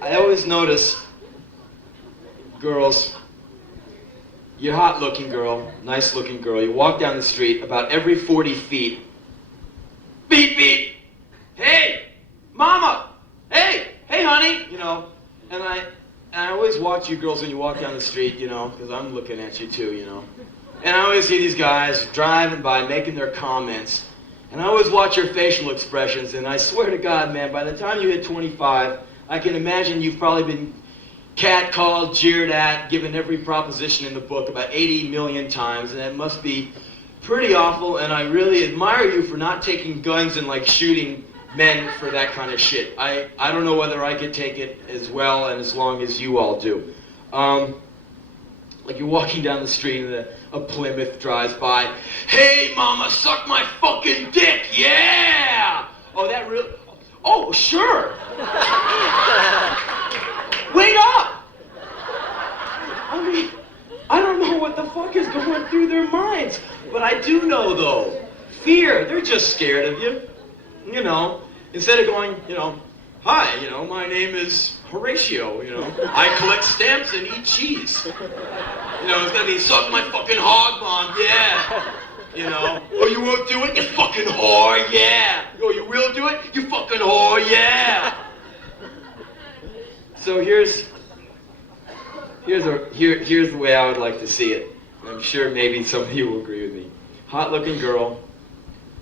I always notice girls, you're a hot looking girl, nice looking girl, you walk down the street about every 40 feet, beep beep, hey, mama, hey honey, you know, and I always watch you girls when you walk down the street, you know, because I'm looking at you too, you know, and I always see these guys driving by making their comments, and I always watch your facial expressions, and I swear to God, man, by the time you hit 25, I can imagine you've probably been catcalled, jeered at, given every proposition in the book about 80 million times, and that must be pretty awful, and I really admire you for not taking guns and like shooting men for that kind of shit. I don't know whether I could take it as well and as long as you all do. Like you're walking down the street and a Plymouth drives by. Hey mama, suck my fucking dick, yeah! Oh, that real? Oh, sure. Wait up! I mean, I don't know what the fuck is going through their minds, but I do know though, fear, they're just scared of you. You know, instead of going, you know, hi, you know, my name is Horatio, you know, I collect stamps and eat cheese. You know, instead of me, suck my fucking hog bomb, yeah. You know, oh, you won't do it, you fucking whore, yeah. Oh, you will do it, you fucking whore, yeah. So here's the way I would like to see it. And I'm sure maybe some of you will agree with me. Hot looking girl,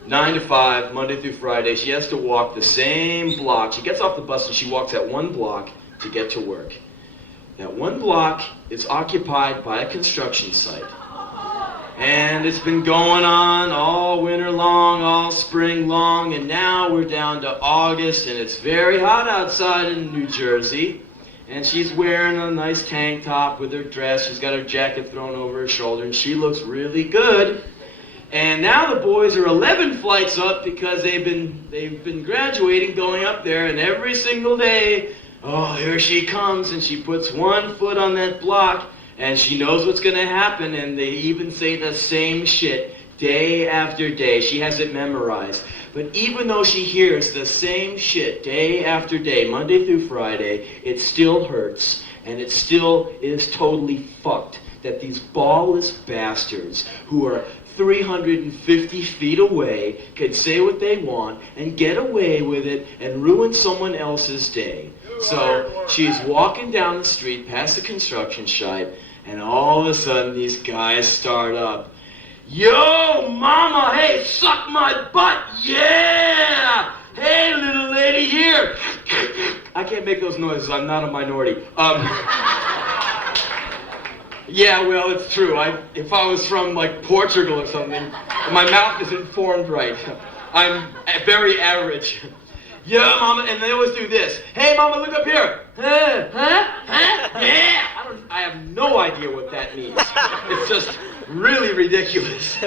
9 to 5, Monday through Friday. She has to walk the same block. She gets off the bus and she walks that one block to get to work. That one block is occupied by a construction site. And it's been going on all winter long, all spring long, and now we're down to August and it's very hot outside in New Jersey. And she's wearing a nice tank top with her dress. She's got her jacket thrown over her shoulder and she looks really good. And now the boys are 11 flights up because they've been graduating, going up there, and every single day, oh, here she comes, and she puts one foot on that block, and she knows what's going to happen, and they even say the same shit day after day. She has it memorized. But even though she hears the same shit day after day, Monday through Friday, it still hurts, and it still is totally fucked that these ballless bastards who are 350 feet away can say what they want and get away with it and ruin someone else's day. So she's walking down the street past the construction site, and all of a sudden these guys start up. Yo, mama, hey, suck my butt, yeah! Hey, little lady, here! I can't make those noises, I'm not a minority. Yeah, well, it's true. If I was from, like, Portugal or something, my mouth isn't formed right. I'm very average. Yeah, mama, and they always do this. Hey, mama, look up here. Huh? Yeah! I have no idea what that means. It's just really ridiculous.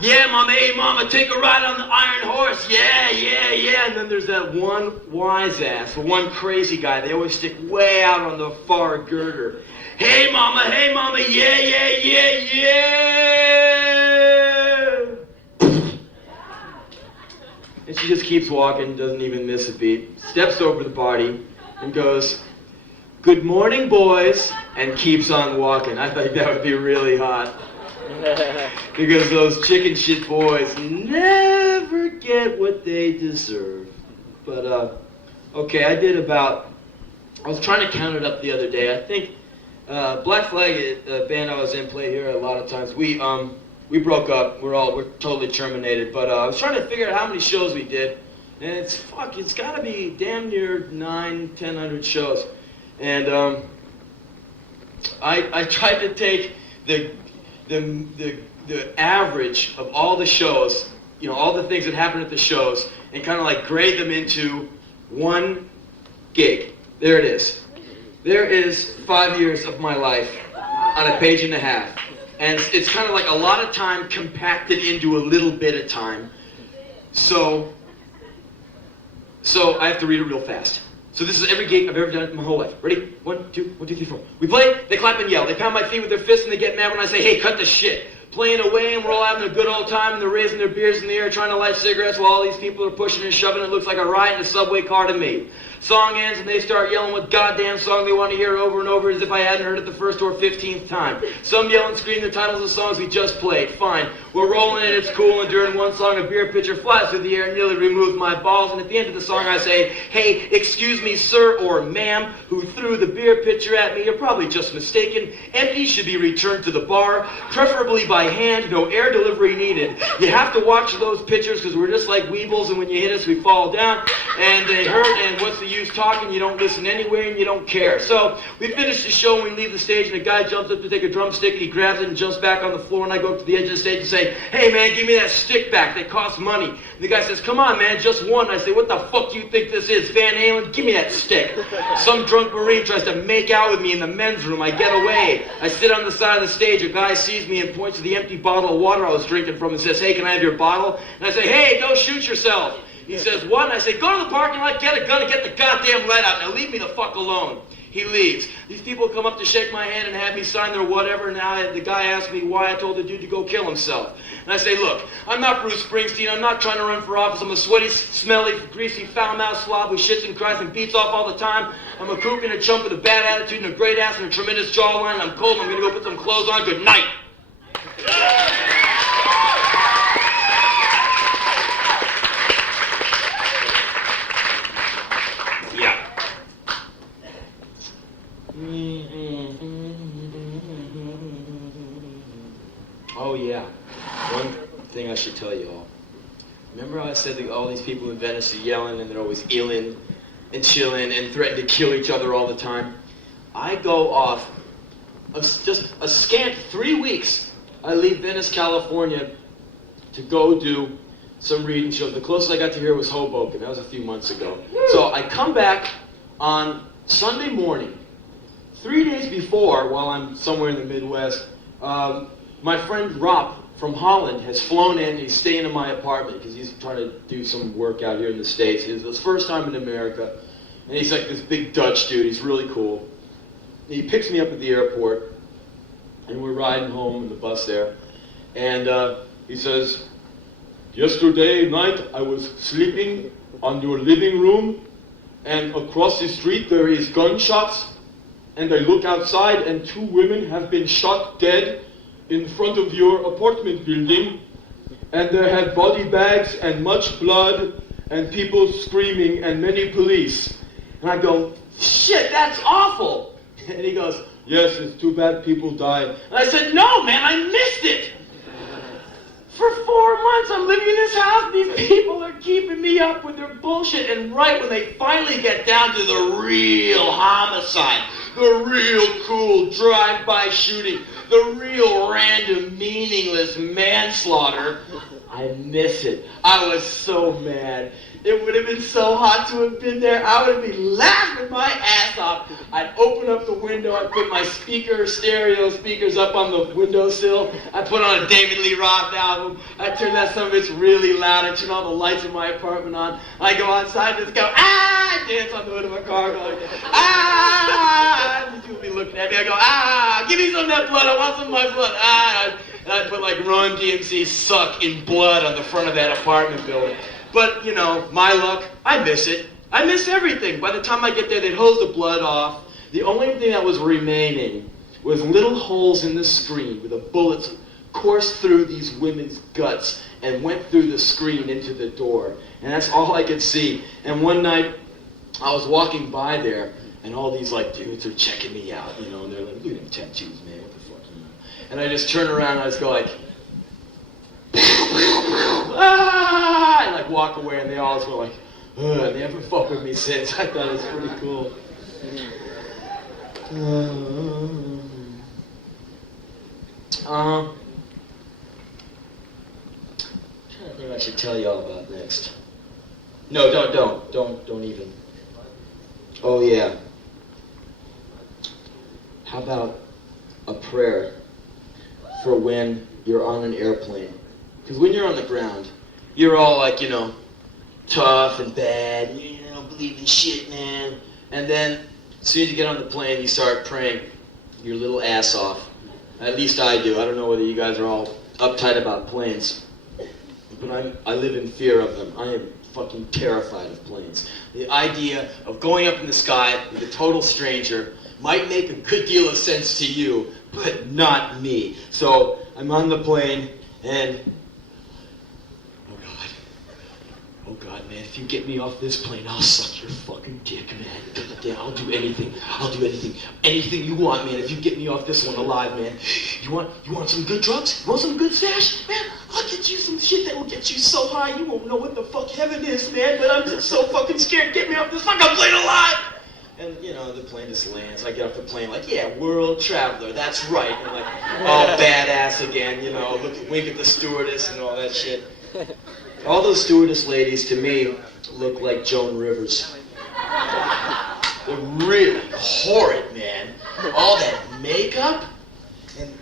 Yeah, mama, hey, mama, take a ride on the iron horse. Yeah. And then there's that one wise ass, the one crazy guy. They always stick way out on the far girder. Hey, mama, yeah. And she just keeps walking, doesn't even miss a beat, steps over the party and goes, good morning, boys, and keeps on walking. I think that would be really hot. Because those chicken shit boys never get what they deserve. But Okay, I was trying to count it up the other day. I think Black Flag, the band I was in, played here a lot of times. We broke up. We're totally terminated. But I was trying to figure out how many shows we did, and it's got to be damn near 900-1,000 shows. And I tried to take the average of all the shows, you know, all the things that happened at the shows, and kind of like grade them into one gig. There it is. There is 5 years of my life on a page and a half. And it's kind of like a lot of time compacted into a little bit of time. So I have to read it real fast. So this is every gig I've ever done in my whole life. Ready? 1, 2, 1, 2, 3, 4. We play, they clap and yell. They pound my feet with their fists and they get mad when I say, hey, cut the shit. Playing away and we're all having a good old time and they're raising their beers in the air trying to light cigarettes while all these people are pushing and shoving. It looks like a riot in a subway car to me. Song ends and they start yelling what goddamn song they want to hear over and over as if I hadn't heard it the first or 15th time. Some yell and scream the titles of songs we just played. Fine. We're rolling and it's cool, and during one song a beer pitcher flies through the air and nearly removes my balls, and at the end of the song I say, hey, excuse me sir or ma'am who threw the beer pitcher at me, you're probably just mistaken. Empty should be returned to the bar, preferably by hand, no air delivery needed. You have to watch those pitchers because we're just like weebles, and when you hit us we fall down and they hurt, and what's the use talking? You don't listen anyway and you don't care. So we finish the show and we leave the stage and a guy jumps up to take a drumstick and he grabs it and jumps back on the floor, and I go up to the edge of the stage and say, hey man, give me that stick back, that costs money. And the guy says, come on man, just one. I say, what the fuck do you think this is, Van Halen? Give me that stick. Some drunk Marine tries to make out with me in the men's room. I get away. I sit on the side of the stage. A guy sees me and points to the empty bottle of water I was drinking from and says, hey, can I have your bottle? And I say, hey, go shoot yourself. He says, what? And I say, go to the parking lot, get a gun, and get the goddamn lead out. Now leave me the fuck alone. He leaves. These people come up to shake my hand and have me sign their whatever. Now the guy asked me why I told the dude to go kill himself. And I say, look, I'm not Bruce Springsteen. I'm not trying to run for office. I'm a sweaty, smelly, greasy, foul-mouthed slob who shits and cries and beats off all the time. I'm a kook and a chump with a bad attitude and a great ass and a tremendous jawline. I'm cold. I'm going to go put some clothes on. Good night. Oh yeah, one thing I should tell you all. Remember how I said that all these people in Venice are yelling and they're always illin' and chillin' and threaten to kill each other all the time? I go off just a scant 3 weeks. I leave Venice, California to go do some reading shows. The closest I got to here was Hoboken. That was a few months ago. So I come back on Sunday morning. 3 days before, while I'm somewhere in the Midwest, my friend Rob from Holland has flown in. He's staying in my apartment because he's trying to do some work out here in the States. It's his first time in America, and he's like this big Dutch dude. He's really cool. He picks me up at the airport, and we're riding home in the bus there, and he says, yesterday night I was sleeping on your living room, and across the street there is gunshots, and I look outside and 2 women have been shot dead in front of your apartment building, and they had body bags and much blood and people screaming and many police. And I go, shit, that's awful. And he goes, yes, it's too bad people died. And I said, no man, I missed it. For 4 months I'm living in this house, these people are keeping me up with their bullshit, and right when they finally get down to the real homicide, the real cool drive-by shooting, the real random meaningless manslaughter, I miss it. I was so mad. It would have been so hot to have been there. I would have been laughing my ass off. I'd open up the window. I'd put my stereo speakers up on the windowsill. I'd put on a David Lee Roth album. I'd turn that son of a bitch really loud. I'd turn all the lights in my apartment on. I'd go outside and just go, ah! I'd dance on the hood of my car going, ah! And people would be looking at me. I'd go, ah! Give me some of that blood. I want some of my blood. Ah! And I'd put like Run DMC Suck in blood on the front of that apartment building. But, you know, my luck, I miss it. I miss everything. By the time I get there, they'd hose the blood off. The only thing that was remaining was little holes in the screen where the bullets coursed through these women's guts and went through the screen into the door. And that's all I could see. And one night, I was walking by there, and all these like dudes are checking me out, you know, and they're like, look at them tattoos, man, what the fuck, you know? And I just turn around and I just go like, ah, and like walk away, and they all just go like, ugh, and they haven't fucked with me since. I thought it was pretty cool. I'm trying to think what I should tell y'all about next. No, don't even. Oh yeah. How about a prayer for when you're on an airplane? Because when you're on the ground, you're all like, you know, tough and bad, you don't believe in shit, man. And then, as soon as you get on the plane, you start praying your little ass off. At least I do. I don't know whether you guys are all uptight about planes, but I live in fear of them. I am fucking terrified of planes. The idea of going up in the sky with a total stranger might make a good deal of sense to you, but not me. So I'm on the plane, and oh God, man, if you get me off this plane, I'll suck your fucking dick, man. Goddamn, I'll do anything. Anything you want, man. If you get me off this one alive, man. You want some good drugs? You want some good stash? Man, I'll get you some shit that will get you so high you won't know what the fuck heaven is, man. But I'm just so fucking scared. Get me off this fucking plane alive! And, you know, the plane just lands. I get off the plane like, yeah, world traveler, that's right. And I'm like, all badass again, you know, wink at the stewardess and all that shit. All those stewardess ladies, to me, look like Joan Rivers. They're really horrid, man. All that makeup. And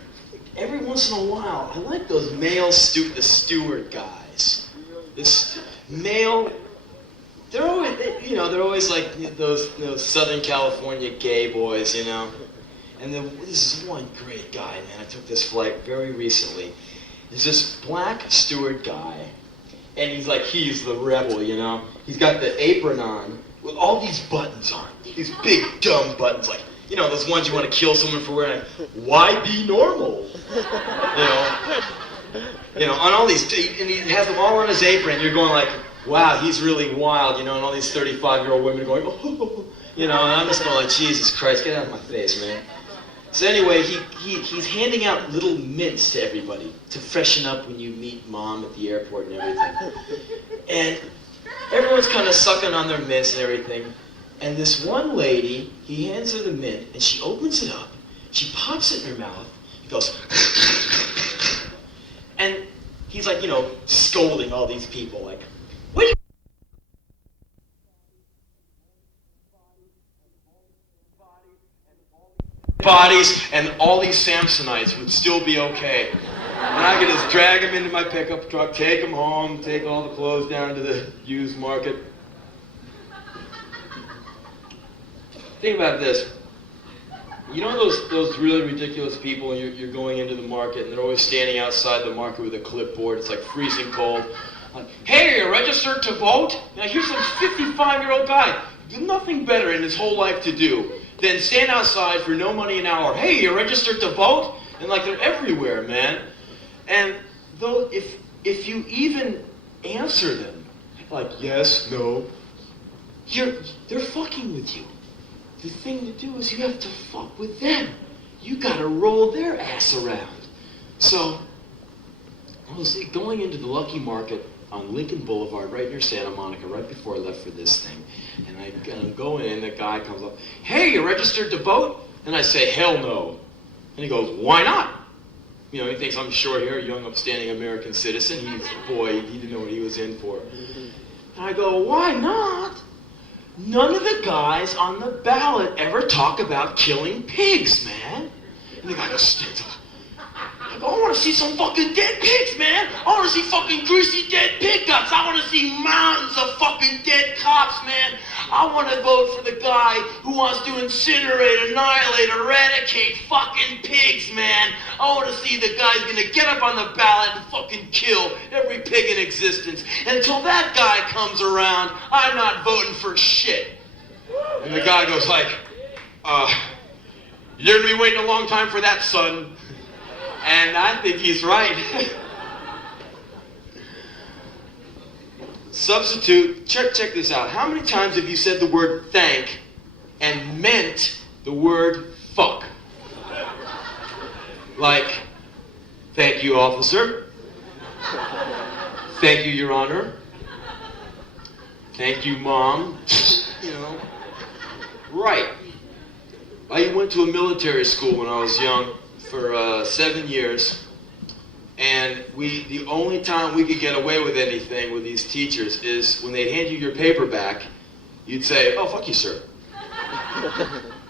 every once in a while, I like those male the steward guys. This male, they're always like those Southern California gay boys, you know. And this is one great guy, man. I took this flight very recently. There's this black steward guy. And he's the rebel, you know? He's got the apron on with all these buttons on. These big, dumb buttons. Like, you know, those ones you want to kill someone for wearing. Why be normal? You know, on all these, and he has them all on his apron. You're going like, wow, he's really wild, you know? And all these 35-year-old women are going, oh, you know? And I'm just going like, Jesus Christ, get out of my face, man. So anyway, he's handing out little mints to everybody to freshen up when you meet mom at the airport and everything. And everyone's kind of sucking on their mints and everything. And this one lady, he hands her the mint, and she opens it up. She pops it in her mouth. He goes, and he's like, you know, scolding all these people, like, what are you? Bodies and all these Samsonites would still be okay. And I could just drag them into my pickup truck, take them home, take all the clothes down to the used market. Think about this. You know those really ridiculous people, and you're going into the market, and they're always standing outside the market with a clipboard. It's like freezing cold. Like, hey, are you registered to vote? Now here's some 55-year-old guy. Nothing better in his whole life to do than stand outside for no money an hour. Hey, you're registered to vote? And like, they're everywhere, man. And though if you even answer them, like yes, no, they're fucking with you. The thing to do is you have to fuck with them. You gotta roll their ass around. So I was going into the Lucky Market on Lincoln Boulevard, right near Santa Monica, right before I left for this thing. And I'm going in, the guy comes up, hey, you registered to vote? And I say, hell no. And he goes, why not? You know, he thinks I'm short-haired, young, upstanding American citizen. He didn't know what he was in for. And I go, why not? None of the guys on the ballot ever talk about killing pigs, man. And the guy goes, I go, I want to see some fucking dead pigs, man. I want to see fucking greasy dead pig guts. I want to see mountains of fucking dead cops, man. I want to vote for the guy who wants to incinerate, annihilate, eradicate fucking pigs, man. I want to see the guy who's going to get up on the ballot and fucking kill every pig in existence. And until that guy comes around, I'm not voting for shit. And the guy goes like, you're going to be waiting a long time for that, son. And I think he's right. Substitute, check this out. How many times have you said the word thank and meant the word fuck? Like, thank you, officer. Thank you, Your Honor. Thank you, Mom. You know. Right. I went to a military school when I was young for 7 years. And the only time we could get away with anything with these teachers is when they'd hand you your paper back, you'd say, "Oh, fuck you, sir."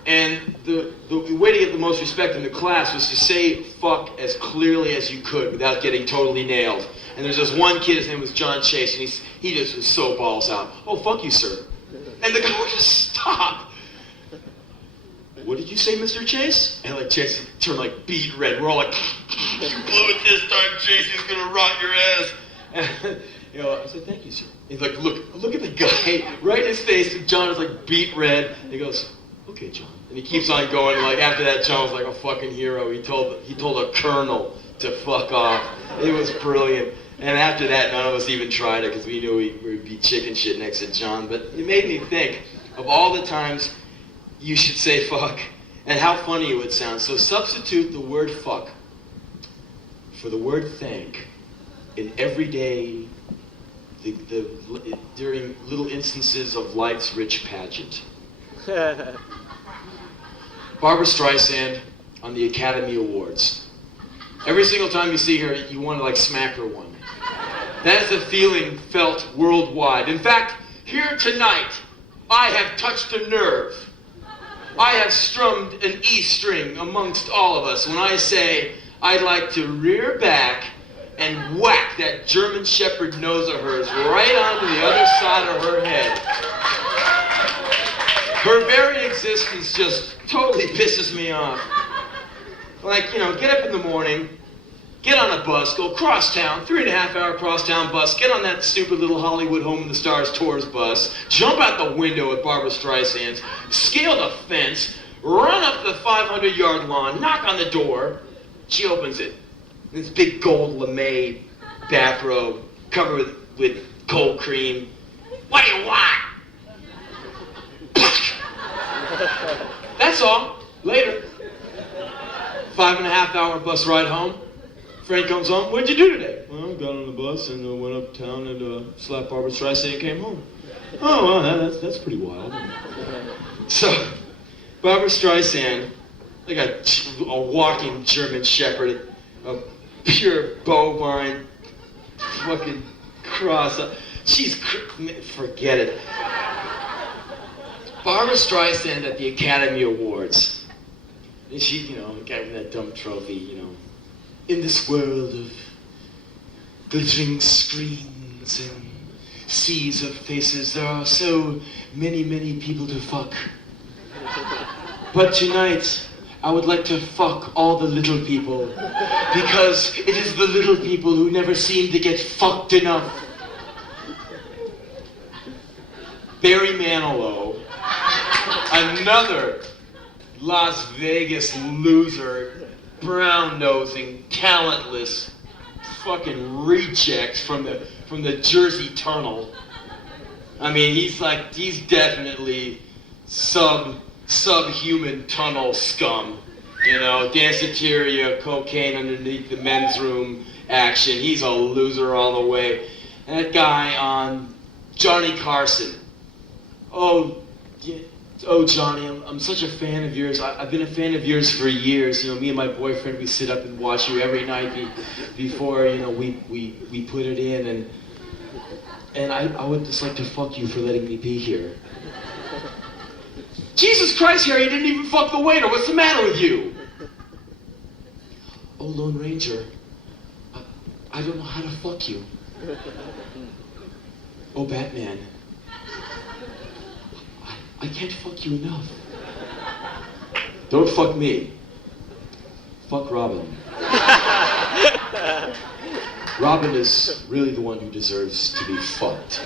And the way to get the most respect in the class was to say fuck as clearly as you could without getting totally nailed. And there's this one kid, his name was John Chase, and he just was so balls out. "Oh, fuck you, sir." And the guy would just stop. "What did you say, Mr. Chase?" And like Chase turned like beet red. We're all like, "You blew it this time, Chase. He's gonna rot your ass." And you know, I said, "Thank you, sir." He's like, look at the guy right in his face. And John is like beet red. And he goes, "Okay, John." And he keeps on going. And like after that, John was like a fucking hero. He told a colonel to fuck off. It was brilliant. And after that, none of us even tried it because we knew we would be chicken shit next to John. But it made me think of all the times you should say fuck and how funny it would sound. So substitute the word fuck for the word thank in everyday, during little instances of life's rich pageant. Barbra Streisand on the Academy Awards. Every single time you see her, you want to like smack her one. That is a feeling felt worldwide. In fact, here tonight, I have touched a nerve. I have strummed an E string amongst all of us when I say I'd like to rear back and whack that German Shepherd nose of hers right onto the other side of her head. Her very existence just totally pisses me off. Like, you know, get up in the morning, get on a bus, go cross town, 3.5-hour crosstown bus, get on that stupid little Hollywood Home of the Stars tours bus, jump out the window at Barbra Streisand's, scale the fence, run up the 500-yard lawn, knock on the door. She opens it. This big gold lame bathrobe covered with cold cream. "What do you want?" That's all. Later. 5.5-hour bus ride home. Friend comes home. "What'd you do today?" "Well, I got on the bus and went uptown and slapped Barbra Streisand and came home." "Oh, well, that's pretty wild." So, Barbra Streisand, like a walking German Shepherd, a pure bovine fucking cross. Forget it. Barbra Streisand at the Academy Awards. And she, you know, got that dumb trophy, you know. "In this world of glittering screens and seas of faces, there are so many, many people to fuck. But tonight, I would like to fuck all the little people, because it is the little people who never seem to get fucked enough." Barry Manilow, another Las Vegas loser, brown-nosing, talentless, fucking reject from the Jersey Tunnel. I mean, he's definitely subhuman tunnel scum. You know, danceteria, cocaine underneath the men's room action. He's a loser all the way. And that guy on Johnny Carson. Oh, Johnny, I'm such a fan of yours. I've been a fan of yours for years. You know, me and my boyfriend, we sit up and watch you every night before, you know, we put it in. And I would just like to fuck you for letting me be here. Jesus Christ, Harry, you didn't even fuck the waiter. What's the matter with you? "Oh, Lone Ranger, I don't know how to fuck you." "Oh, Batman, I can't fuck you enough." "Don't fuck me. Fuck Robin." Robin is really the one who deserves to be fucked.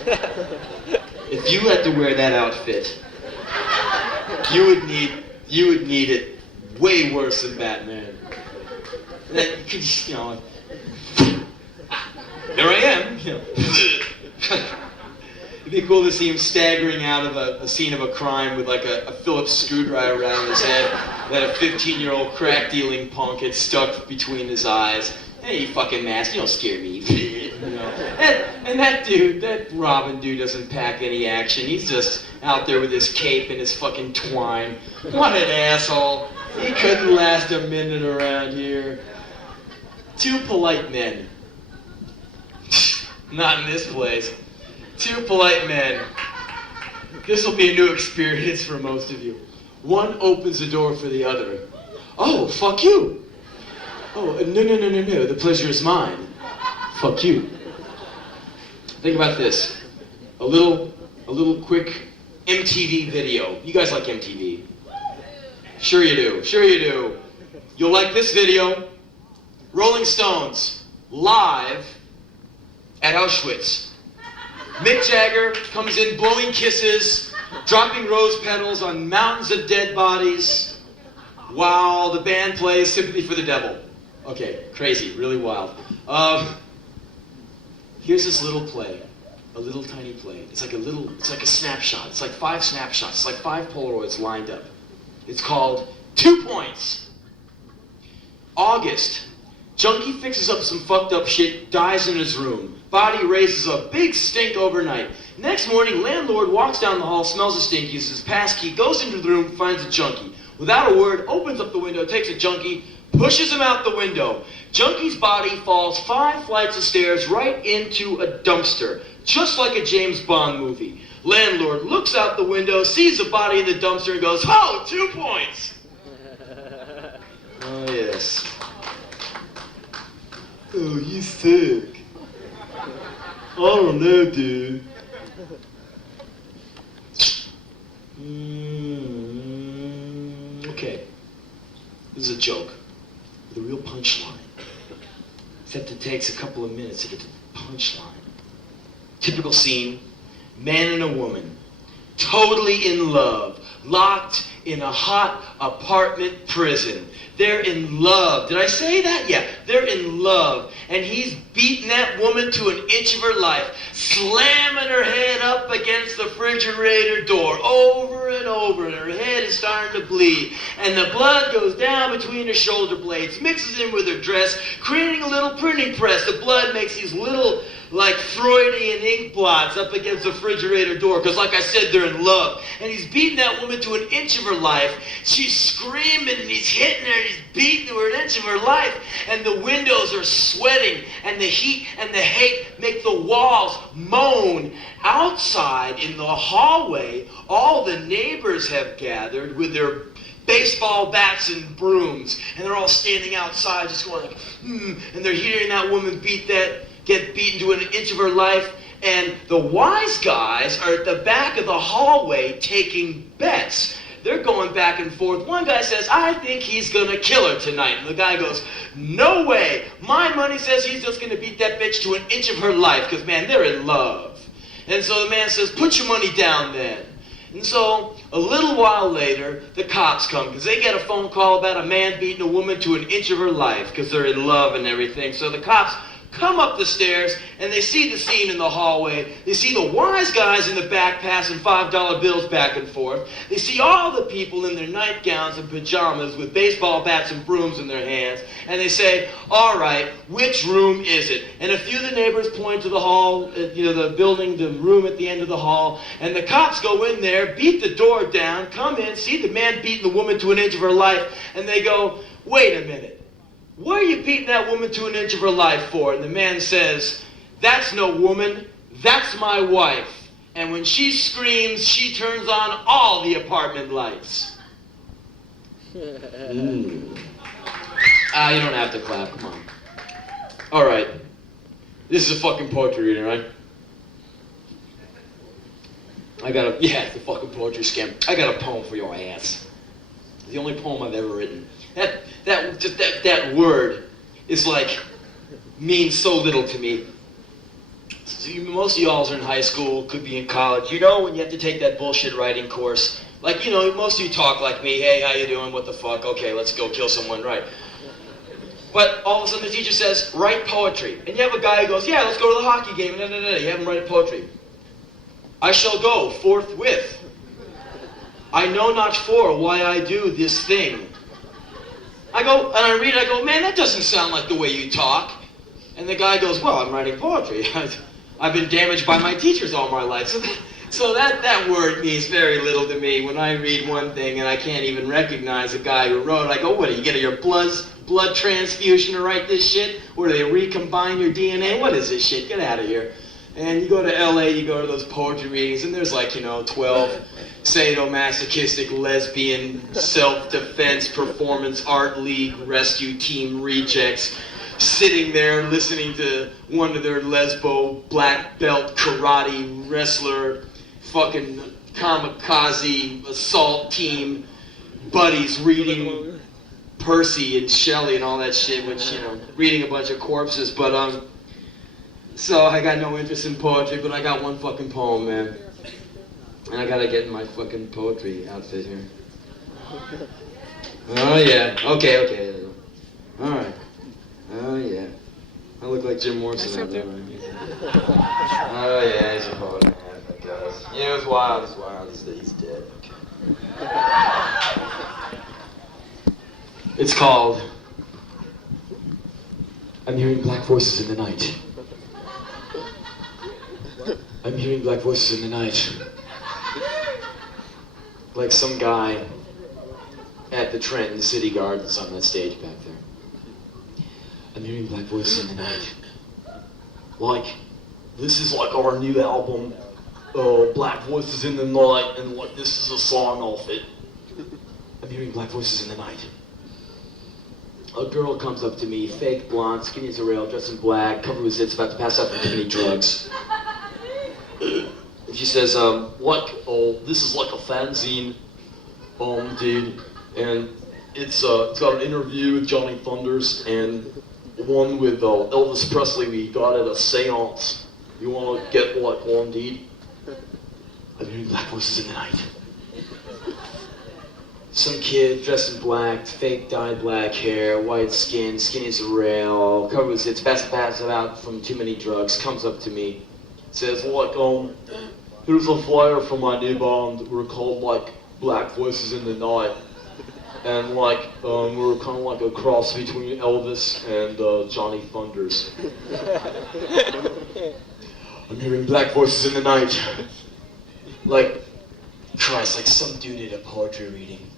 If you had to wear that outfit, you would need it way worse than Batman. That you could, you know, there I am. You know. It'd be cool to see him staggering out of a scene of a crime with like a Phillips screwdriver around his head that a 15-year-old crack-dealing punk had stuck between his eyes. Hey, you fucking mask, you don't scare me. You know? And that dude, that Robin dude doesn't pack any action. He's just out there with his cape and his fucking twine. What an asshole. He couldn't last a minute around here. Two polite men. Not in this place. Two polite men. This will be a new experience for most of you. One opens the door for the other. Oh, fuck you. Oh, no, the pleasure is mine. Fuck you. Think about this. A little quick MTV video. You guys like MTV? Sure you do. You'll like this video. Rolling Stones, live at Auschwitz. Mick Jagger comes in blowing kisses, dropping rose petals on mountains of dead bodies, while the band plays Sympathy for the Devil. Okay, crazy, really wild. Here's this little play, a little tiny play. It's like a snapshot. It's like 5 snapshots. It's like 5 Polaroids lined up. It's called 2 Points. August. Junkie fixes up some fucked up shit, dies in his room. Body raises a big stink overnight. Next morning, landlord walks down the hall, smells a stink, uses his passkey, goes into the room, finds a junkie. Without a word, opens up the window, takes a junkie, pushes him out the window. Junkie's body falls 5 flights of stairs right into a dumpster, just like a James Bond movie. Landlord looks out the window, sees the body in the dumpster, and goes, "Oh, 2 points!" Oh, yes. Oh, you sick. I don't know, dude. Okay. This is a joke with a real punchline. Except it takes a couple of minutes to get to the punchline. Typical scene, man and a woman, totally in love, locked in a hot apartment prison. They're in love. Did I say that? Yeah, they're in love. And he's beating that woman to an inch of her life, slamming her head up against the refrigerator door over and over, and her head is starting to bleed. And the blood goes down between her shoulder blades, mixes in with her dress, creating a little printing press. The blood makes these little, like Freudian ink blots up against the refrigerator door, because like I said, they're in love. And he's beating that woman to an inch of her life. She's screaming, and he's hitting her, and he's beating to her an inch of her life. And the windows are sweating, and the heat and the hate make the walls moan. Outside in the hallway, all the neighbors have gathered with their baseball bats and brooms, and they're all standing outside just going like, and they're hearing that woman get beaten to an inch of her life, and the wise guys are at the back of the hallway taking bets. They're going back and forth. One guy says, "I think he's gonna kill her tonight." And the guy goes, "No way. My money says he's just gonna beat that bitch to an inch of her life, because man, they're in love." And so the man says, "Put your money down then." And so a little while later, the cops come, because they get a phone call about a man beating a woman to an inch of her life, because they're in love and everything. So the cops come up the stairs, and they see the scene in the hallway. They see the wise guys in the back passing $5 bills back and forth. They see all the people in their nightgowns and pajamas with baseball bats and brooms in their hands. And they say, "All right, which room is it?" And a few of the neighbors point to the hall, the building, the room at the end of the hall. And the cops go in there, beat the door down, come in, see the man beating the woman to an inch of her life. And they go, "Wait a minute. What are you beating that woman to an inch of her life for?" And the man says, "That's no woman, that's my wife. And when she screams, she turns on all the apartment lights." You don't have to clap, come on. All right, this is a fucking poetry reading, right? It's a fucking poetry scam. I got a poem for your ass. It's the only poem I've ever written. That word is like, means so little to me. Most of y'all are in high school, could be in college. You know when you have to take that bullshit writing course. Like, most of you talk like me. "Hey, how you doing? What the fuck? Okay, let's go kill someone," right? But all of a sudden the teacher says, "Write poetry." And you have a guy who goes, "Yeah, let's go to the hockey game." No. You have him write poetry. I shall go forthwith. I know not for why I do this thing. I go, and I read it, I go, man, that doesn't sound like the way you talk. And the guy goes, well, I'm writing poetry. I've been damaged by my teachers all my life. So that word means very little to me. When I read one thing and I can't even recognize a guy who wrote it, I go, what, are you getting your blood transfusion to write this shit? Or do they recombine your DNA? What is this shit? Get out of here. And you go to LA, you go to those poetry readings, and there's like, 12 sadomasochistic, lesbian, self-defense, performance art league, rescue team rejects sitting there listening to one of their lesbo black belt karate wrestler fucking kamikaze assault team buddies reading Percy and Shelley and all that shit, which, reading a bunch of corpses, but so I got no interest in poetry, but I got one fucking poem, man. And I gotta get in my fucking poetry outfit here. Oh yeah, okay. Alright. Oh yeah. I look like Jim Morrison out there, right? Oh yeah, he's a poet, man, I guess. Yeah, it was wild, he's dead, okay. It's called I'm Hearing Black Voices in the Night. I'm hearing black voices in the night. Like some guy at the Trenton City Gardens on that stage back there. I'm hearing black voices in the night. Like, this is like our new album, Black Voices in the Night, and like this is a song off it. I'm hearing black voices in the night. A girl comes up to me, fake blonde, skinny as a rail, dressed in black, covered with zits, about to pass out from too many drugs. And she says, this is like a fanzine, dude, and it's got an interview with Johnny Thunders and one with Elvis Presley we got at a seance. You want to get like one, dude? I'm hearing black voices in the night. Some kid dressed in black, fake dyed black hair, white skin, skinny as a rail, covered with zits, pass out from too many drugs, comes up to me. Says, here's a flyer from my new band. We're called, Black Voices in the Night. And, we're kind of like a cross between Elvis and Johnny Thunders. I'm hearing black voices in the night. Christ, some dude at a poetry reading.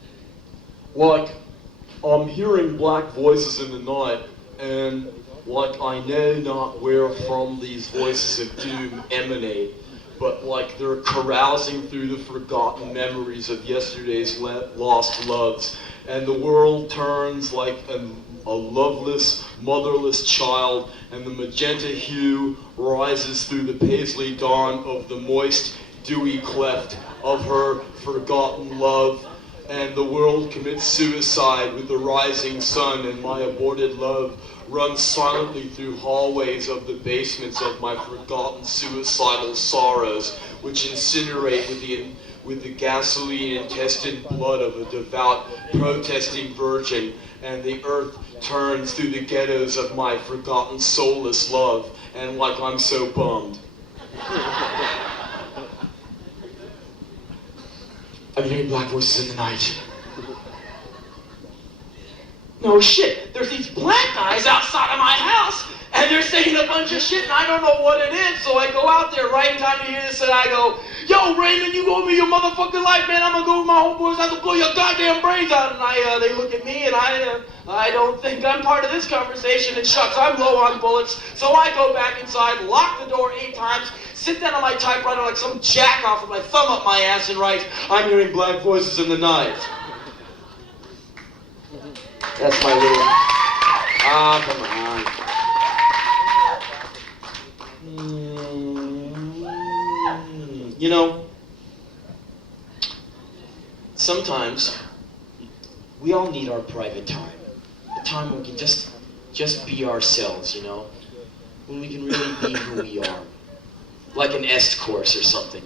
I'm hearing black voices in the night, and I know not where from these voices of doom emanate, but they're carousing through the forgotten memories of yesterday's lost loves, and the world turns like a loveless, motherless child, and the magenta hue rises through the paisley dawn of the moist, dewy cleft of her forgotten love, and the world commits suicide with the rising sun, and my aborted love runs silently through hallways of the basements of my forgotten suicidal sorrows, which incinerate with the gasoline-intestined blood of a devout, protesting virgin, and the earth turns through the ghettos of my forgotten soulless love, and I'm so bummed. I'm hearing black voices in the night. No shit, there's these black guys outside of my house, and they're saying a bunch of shit, and I don't know what it is, so I go out there right in time to hear this, and I go, yo, Raymond, you owe me your motherfucking life, man, I'm gonna go with my homeboys, I have to blow your goddamn brains out, and they look at me, and I don't think I'm part of this conversation, and shucks, I'm low on bullets, so I go back inside, lock the door 8 times, sit down on my typewriter like some jack-off with my thumb up my ass and write, I'm hearing black voices in the night. That's my little... come on. Sometimes we all need our private time. A time when we can just be ourselves, when we can really be who we are. Like an est course or something,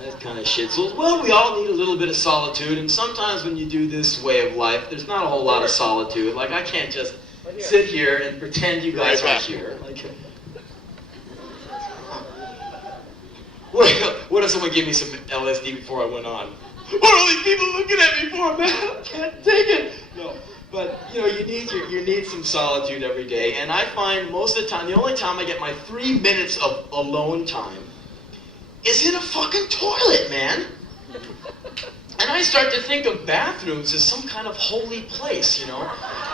That kind of shit. So, we all need a little bit of solitude, and sometimes when you do this way of life, there's not a whole lot of solitude. I can't just sit here and pretend you guys are here. What if someone gave me some LSD before I went on? What are all these people looking at me for, man? I can't take it. No, but you know, you need some solitude every day, and I find most of the time, the only time I get my 3 minutes of alone time is in a fucking toilet, man. And I start to think of bathrooms as some kind of holy place, you know?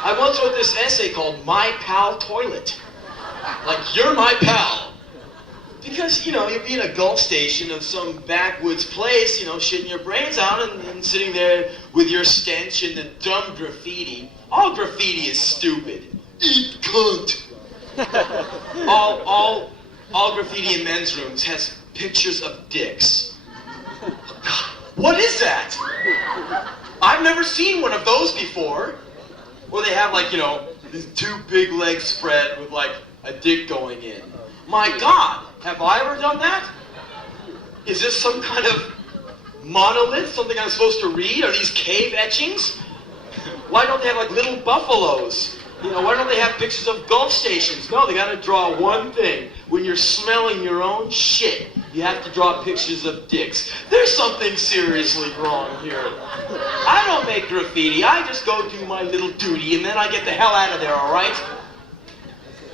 I once wrote this essay called My Pal Toilet. Like, you're my pal. Because, you know, you'd be in a Gulf station of some backwoods place, you know, shitting your brains out and sitting there with your stench and the dumb graffiti. All graffiti is stupid. Eat cunt. all graffiti in men's rooms has pictures of dicks. God. What is that? I've never seen one of those before. Where they have, like, you know, these 2 big legs spread with, like, a dick going in. My God, have I ever done that? Is this some kind of monolith, something I'm supposed to read? Are these cave etchings? Why don't they have, like, little buffaloes? You know, why don't they have pictures of Gulf stations? No, they gotta draw one thing. When you're smelling your own shit, you have to draw pictures of dicks. There's something seriously wrong here. I don't make graffiti, I just go do my little duty and then I get the hell out of there, alright?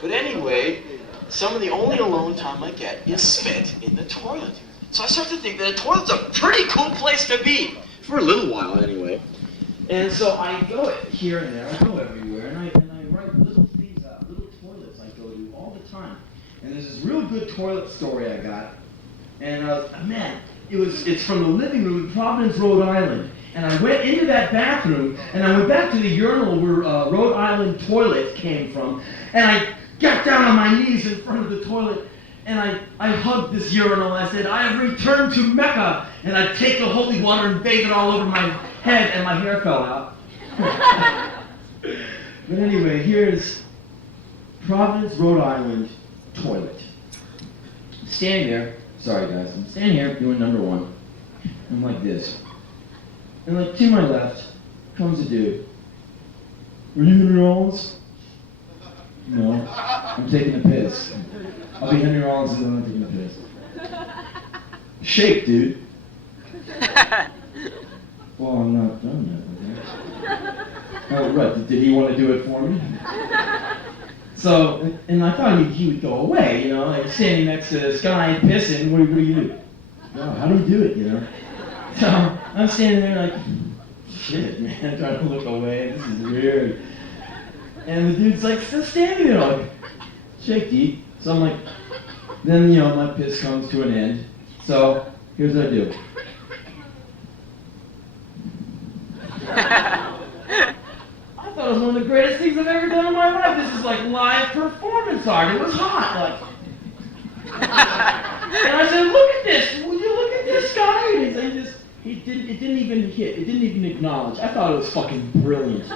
But anyway, some of the only alone time I get is spent in the toilet. So I start to think that a toilet's a pretty cool place to be. For a little while, anyway. And so I go here and there, I go everywhere, and I write little things out, little toilets I go to all the time. And there's this real good toilet story I got, and man, it's from the living room in Providence, Rhode Island. And I went into that bathroom, and I went back to the urinal where Rhode Island toilet came from, and I got down on my knees in front of the toilet, and I hugged this urinal. I said, I have returned to Mecca, and I take the holy water and bathe it all over my head, and my hair fell out. But anyway, here's Providence, Rhode Island toilet. Standing there, sorry guys, I'm standing here doing number 1. I'm like this. And like to my left comes a dude. Are you Henry Rollins? No, I'm taking a piss. I'll be Henry Rollins and I'm taking a piss. Shake, dude. Well, I'm not done yet. Oh, right. Did he want to do it for me? So, and I thought he would go away, you know, like standing next to this guy pissing. What do you do? Oh, how do you do it, you know? So I'm standing there like, shit, man, trying to look away. This is weird. And the dude's like still standing there like, shake, deep. So I'm like, then, you know, my piss comes to an end. So here's what I do. I thought it was one of the greatest things I've ever done in my life. This is like live performance art. It was hot, like. And I said, look at this. Will you look at this guy? And it didn't even hit. It didn't even acknowledge. I thought it was fucking brilliant.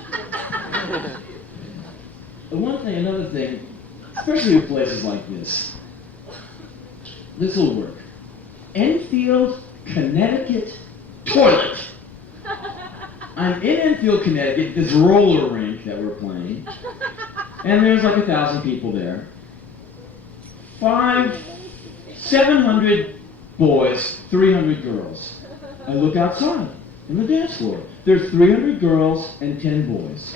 Another thing, especially with places like this. This will work. Enfield, Connecticut toilet. I'm in Enfield, Connecticut, this roller rink that we're playing, and there's like 1,000 people there. 700 boys, 300 girls. I look outside on the dance floor. There's 300 girls and 10 boys.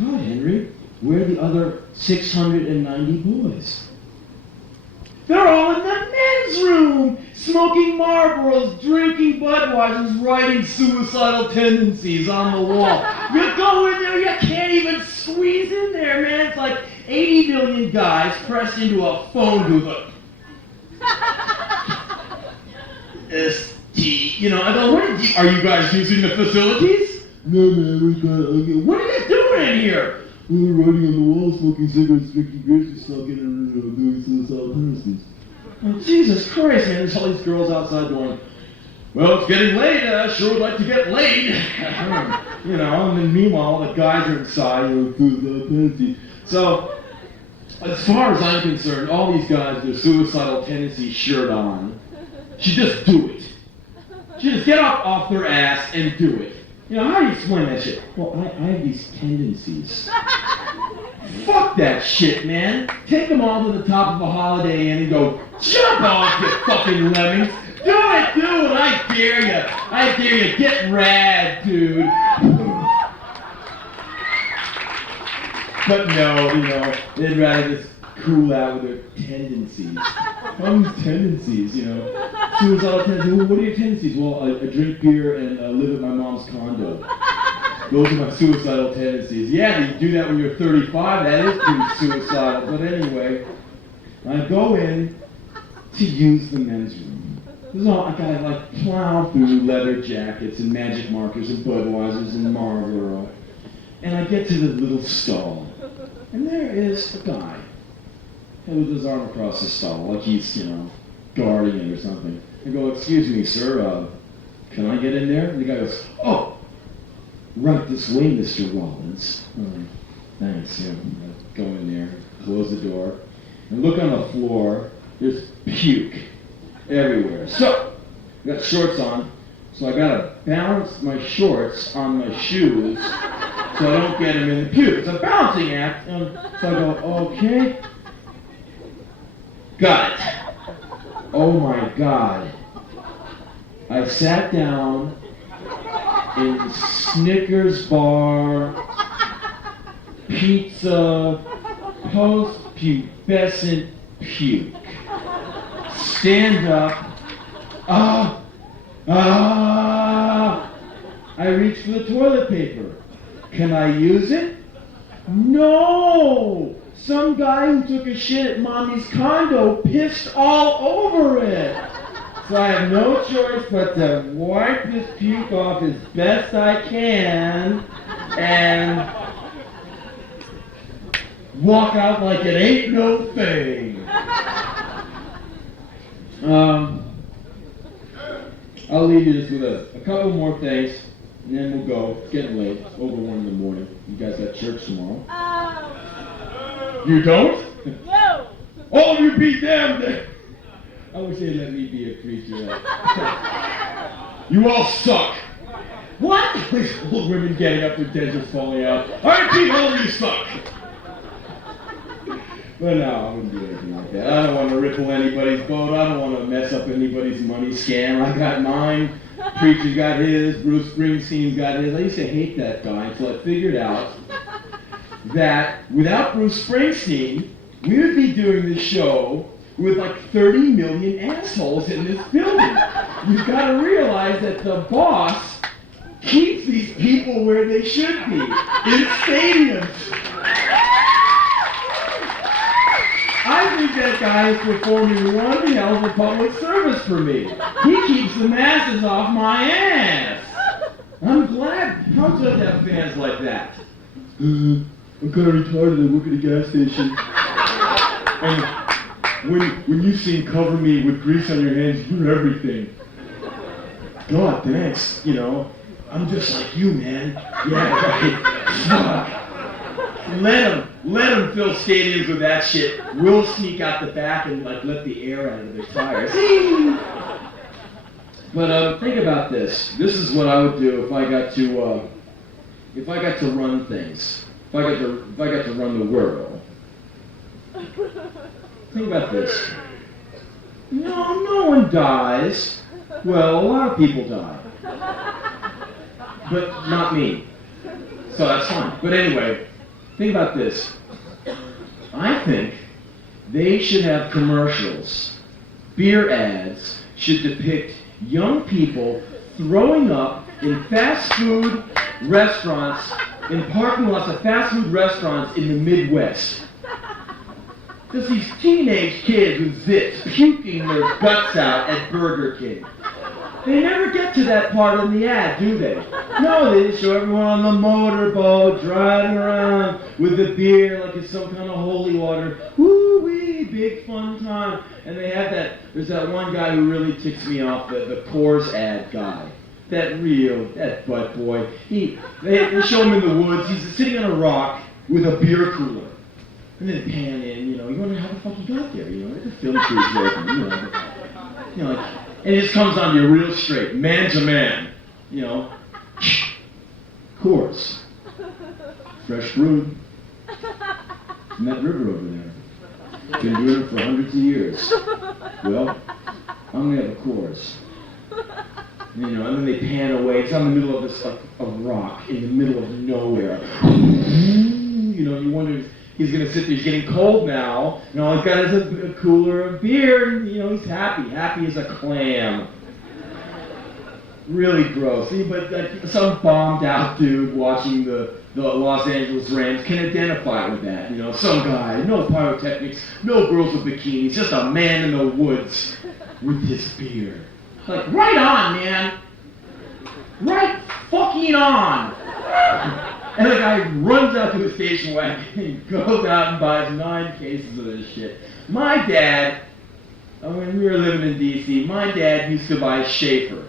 God, Henry, where are the other 690 boys? They're all in the men's room, smoking Marlboros, drinking Budweisers, writing suicidal tendencies on the wall. You go in there, you can't even squeeze in there, man. It's like 80 million guys pressed into a phone booth. You know, I go, are you guys using the facilities? No, man, what are you doing in here? We were writing on the wall, smoking cigarettes, drinking grocery stock, and doing suicidal tendencies. Oh, Jesus Christ, man, there's all these girls outside going, well, it's getting late, I sure would like to get laid. You know, and then meanwhile, the guys are inside, suicidal tendencies. So, as far as I'm concerned, all these guys, their suicidal tendency shirt on, should just do it. Should just get up off their ass and do it. You know, how do you explain that shit? Well, I have these tendencies. Fuck that shit, man. Take them all to the top of a Holiday Inn and go, jump off, you fucking lemmings. Do it, I dare you. I dare you, get rad, dude. But no, you know, they'd rather just cool out with their tendencies. All these tendencies, you know. Suicidal tendencies. Well, what are your tendencies? Well, I drink beer and live at my mom's condo. Those are my suicidal tendencies. Yeah, you do that when you're 35. That is pretty suicidal. But anyway, I go in to use the men's room. I gotta like plow through leather jackets and magic markers and Budweisers and Marlboro. And I get to the little stall. And there is a guy. With his arm across the stall, like he's, you know, guarding it or something. I go, excuse me, sir, can I get in there? And the guy goes, oh, right this way, Mr. Rollins. Thanks, yeah. I go in there, close the door, and look on the floor. There's puke everywhere. So, I got shorts on, so I gotta balance my shorts on my shoes so I don't get them in the puke. It's a balancing act. So I go, okay. Got it. Oh my God. I sat down in Snickers bar, pizza, post-pubescent puke. Stand up. I reach for the toilet paper. Can I use it? No! Some guy who took a shit at mommy's condo pissed all over it. So I have no choice but to wipe this puke off as best I can and walk out like it ain't no thing. I'll leave you just with a couple more things, and then we'll go. It's getting late. It's over 1 in the morning. You guys got church tomorrow. You don't? No! All of you beat them! I wish they'd let me be a preacher. You all suck! What? These old women getting up, their dentures falling out. I repeat, all of you suck! But no, I wouldn't do anything like that. I don't want to ripple anybody's boat. I don't want to mess up anybody's money scam. I got mine. Preacher's got his. Bruce Springsteen's got his. I used to hate that guy until I figured out that without Bruce Springsteen, we would be doing this show with like 30 million assholes in this building. You've got to realize that the boss keeps these people where they should be, in stadiums. I think that guy is performing one hell of a public service for me. He keeps the masses off my ass. I'm glad. How does have fans like that? I'm kind of retarded. I work at a gas station. And when you sing "Cover Me" with grease on your hands, you're everything. God, thanks. You know, I'm just like you, man. Yeah, right. Fuck. Let them fill stadiums with that shit. We'll sneak out the back and like let the air out of their tires. But think about this. This is what I would do if I got to run things. If I got to run the world. Think about this. No one dies. Well, a lot of people die. But not me. So that's fine. But anyway, think about this. I think they should have commercials. Beer ads should depict young people throwing up in fast food restaurants, in parking lots of fast food restaurants in the Midwest. Just these teenage kids with zits puking their guts out at Burger King. They never get to that part in the ad, do they? No, they just show everyone on the motorboat driving around with the beer like it's some kind of holy water. Woo-wee, big fun time. And they have there's that one guy who really ticks me off, the Coors ad guy. That butt boy. They show him in the woods. He's sitting on a rock with a beer cooler. And then pan in, you wonder how the fuck he got there, the film crew's working, like, and it just comes on you real straight, man to man, Coors, fresh brewed. in that river over there. Been doing it for hundreds of years. Well, I'm gonna have a chorus. You know, and then they pan away. It's on the middle of this, like, a rock in the middle of nowhere. You know, you wonder if he's gonna sit there. He's getting cold now, and all he's got is a cooler of beer, and, you know, he's happy as a clam. Really gross. See, but like, some bombed out dude watching the Los Angeles Rams can identify with that. You know, some guy, no pyrotechnics, no girls with bikinis, just a man in the woods with his beer. Like, right on, man. Right fucking on. And the guy runs out to the station wagon and goes out and buys 9 cases of this shit. My dad, when we were living in D.C., my dad used to buy Schaefer.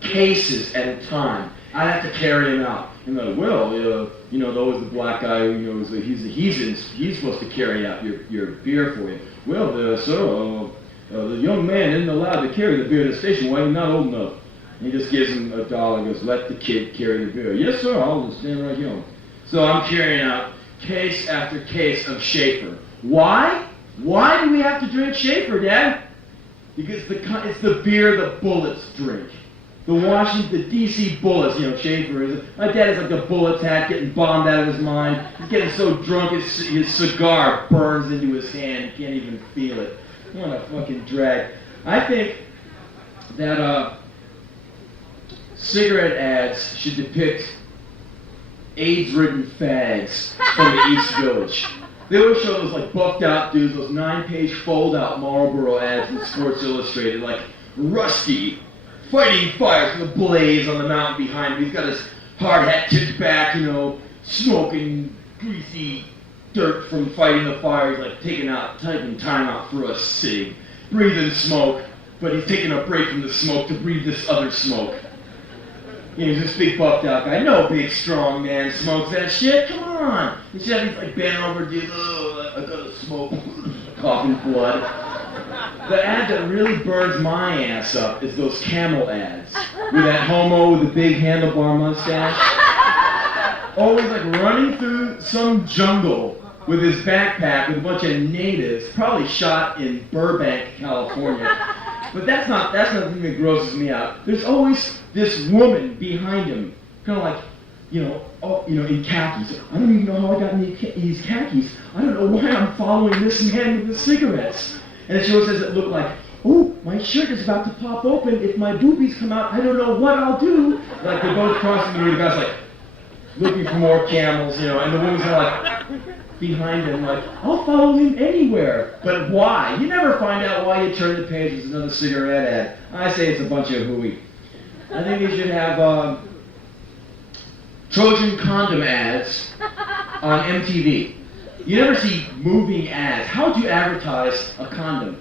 Cases at a time. I'd have to carry him out. And like, well, you know, those the black guy, you know, he's supposed to carry out your beer for you. Well, sir, the young man isn't allowed to carry the beer to the station wagon, not old enough. And he just gives him $1, goes, let the kid carry the beer. Yes, sir, I'll just stand right here. So I'm carrying out case after case of Schaefer. Why? Why do we have to drink Schaefer, Dad? Because it's the beer the Bullets drink. The D.C. Bullets, you know, Schaefer is. My dad is like the Bullets hat, getting bombed out of his mind. He's getting so drunk his cigar burns into his hand. He can't even feel it. What a fucking drag. I think that cigarette ads should depict AIDS-ridden fags from the East Village. They always show those like buffed out dudes, those 9-page fold-out Marlboro ads in Sports Illustrated, like Rusty fighting fires with a blaze on the mountain behind him. He's got his hard hat tipped back, you know, smoking greasy dirt from fighting the fire. He's like taking time out for a cig, breathing smoke, but he's taking a break from the smoke to breathe this other smoke. You know, he's this big buffed out guy. No big strong man smokes that shit. Come on. Instead he's like bending over, dude. I gotta smoke, coughing blood. The ad that really burns my ass up is those Camel ads with that homo with the big handlebar mustache. Always like running through some jungle with his backpack with a bunch of natives, probably shot in Burbank, California. But that's not the thing that grosses me out. There's always this woman behind him, kind of like, in khakis. I don't even know how I got in these khakis. I don't know why I'm following this man with the cigarettes. And she always says it look like, oh, my shirt is about to pop open. If my boobies come out, I don't know what I'll do. Like they're both crossing the road. The guy's like looking for more camels, you know, and the woman's like behind him, like, I'll follow him anywhere. But why? You never find out why you turn the page. There's another cigarette ad. I say it's a bunch of hooey. I think you should have Trojan condom ads on MTV. You never see moving ads. How would you advertise a condom?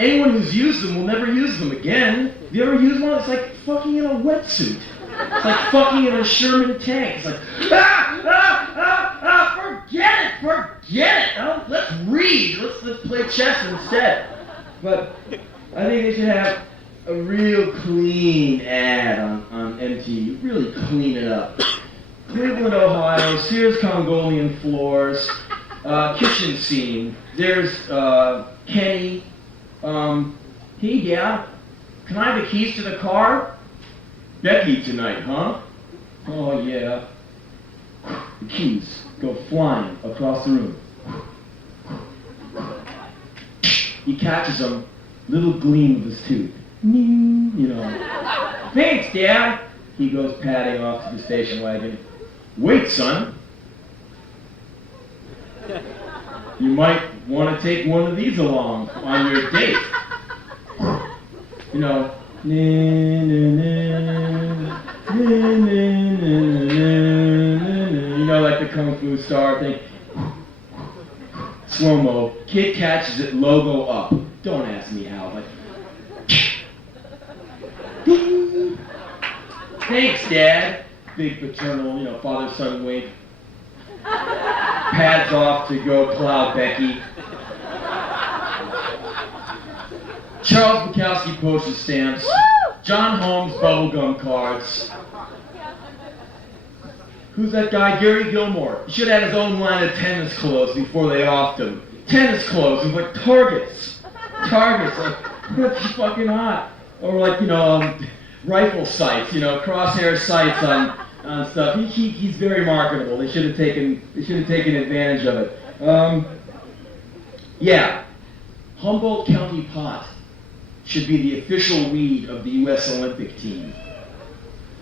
Anyone who's used them will never use them again. Have you ever used one? It's like fucking in a wetsuit. It's like fucking in a Sherman tank. It's like, forget it. Oh, let's read. Let's play chess instead. But I think they should have a real clean ad on MTV. Really clean it up. Cleveland, Ohio, Sears Congolian floors, kitchen scene. There's Kenny. Hey, yeah, can I have the keys to the car? Becky tonight, huh? Oh, yeah. The keys go flying across the room. He catches them, little gleam of his tooth. You know. Thanks, Dad. He goes padding off to the station wagon. Wait, son. You might want to take one of these along on your date. You know, you know, like the Kung Fu Star thing. Slow-mo. Kid catches it, logo up. Don't ask me how. Like, thanks, Dad. Big paternal, you know, father-son wink. Pads off to go plow Becky. Charles Bukowski postage stamps. John Holmes bubblegum cards. Who's that guy? Gary Gilmore. He should have had his own line of tennis clothes before they offed him. Tennis clothes with like targets. Targets, like, that's fucking hot. Or like, rifle sights, crosshair sights on stuff. He's very marketable. They should have taken advantage of it. Yeah. Humboldt County pot should be the official weed of the U.S. Olympic team.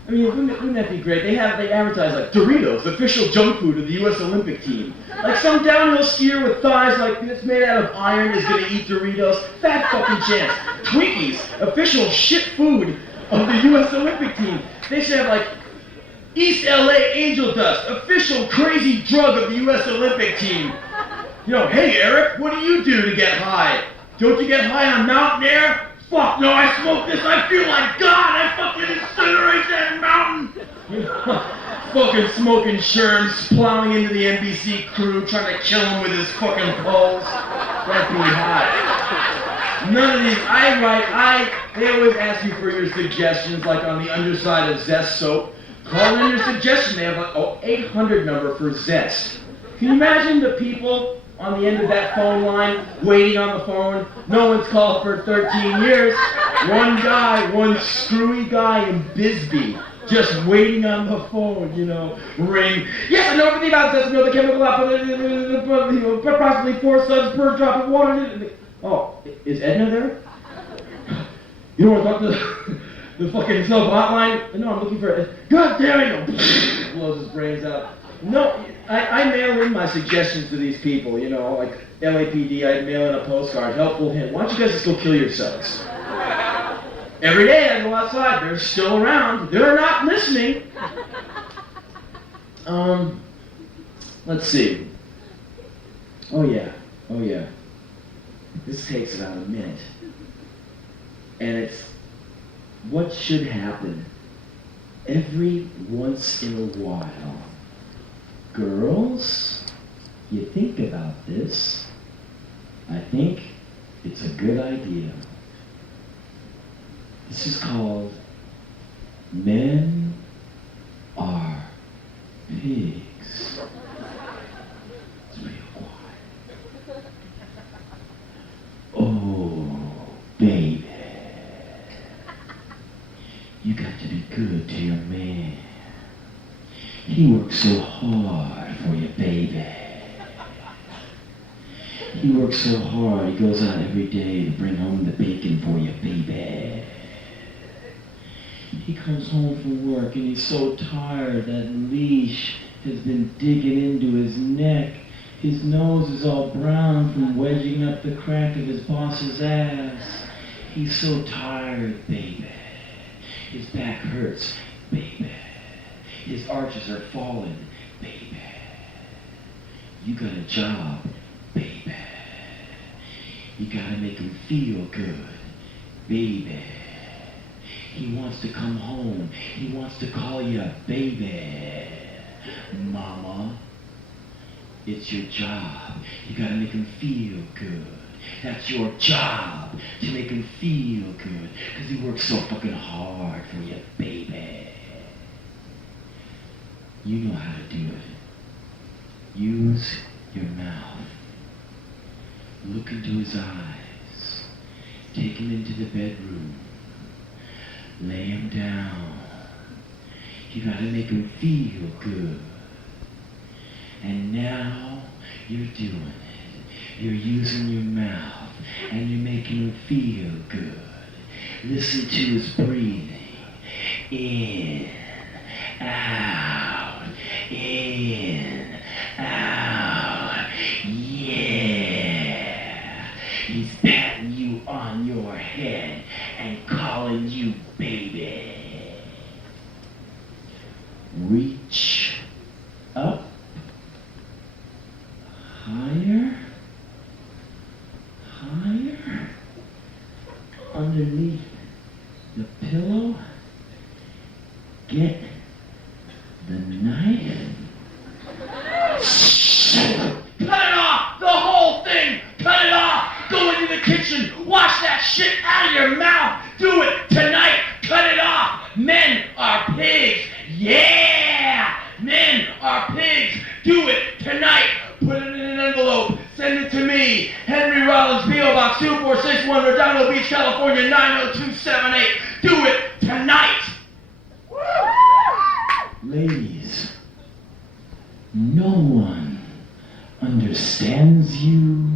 I mean, wouldn't that be great? They advertise like Doritos, official junk food of the U.S. Olympic team. Like some downhill skier with thighs like this made out of iron is gonna eat Doritos. Fat fucking chance. Twinkies, official shit food of the U.S. Olympic team. They should have like East LA Angel Dust, official crazy drug of the U.S. Olympic team. Hey Eric, what do you do to get high? Don't you get high on mountain air? Fuck no, I smoke this, I feel like God, I fucking incinerate that mountain! Fucking smoking sherms, plowing into the NBC crew, trying to kill him with his fucking poles. That'd be hot. None of these, they always ask you for your suggestions, like on the underside of Zest soap. Call in your suggestion, they have an 800 number for Zest. Can you imagine the people on the end of that phone line, waiting on the phone? No one's called for 13 years. One guy, one screwy guy in Bisbee, just waiting on the phone, ring. Yes, I know everything about this. I know the chemical output, approximately 4 subs per drop of water. Oh, is Edna there? You don't want to talk to the fucking cell hotline? No, I'm looking for it. God damn it! Blows his brains out. No, I mail in my suggestions to these people, like LAPD, I mail in a postcard, helpful hint. Why don't you guys just go kill yourselves? Every day I go outside, they're still around. They're not listening. Let's see. Oh yeah. This takes about a minute. And it's what should happen every once in a while. Girls, you think about this. I think it's a good idea. This is called Men Are Pigs. It's real quiet. Oh, baby. You got to be good to your man. He works so hard for you, baby. He works so hard, he goes out every day to bring home the bacon for you, baby. He comes home from work and he's so tired that leash has been digging into his neck. His nose is all brown from wedging up the crack of his boss's ass. He's so tired, baby. His back hurts, baby. His arches are falling, baby. You got a job, baby. You gotta make him feel good, baby. He wants to come home. He wants to call you baby. Mama, it's your job. You gotta make him feel good. That's your job, to make him feel good. Because he works so fucking hard for you, baby. You know how to do it. Use your mouth. Look into his eyes. Take him into the bedroom. Lay him down. You gotta make him feel good. And now you're doing it. You're using your mouth and you're making him feel good. Listen to his breathing. In, out, in, out. Yeah. He's patting you on your head and calling you baby. Reach up, higher, higher, underneath the pillow. Get the knife. Cut it off! The whole thing! Cut it off! Go into the kitchen! Wash that shit out of your mouth! Do it tonight! Cut it off! Men are pigs! Yeah! Men Do it tonight. Put it in an envelope. Send it to me. Henry Rollins, P.O. Box 2461, Redondo Beach, California, 90278. Do it tonight. Ladies, no one understands you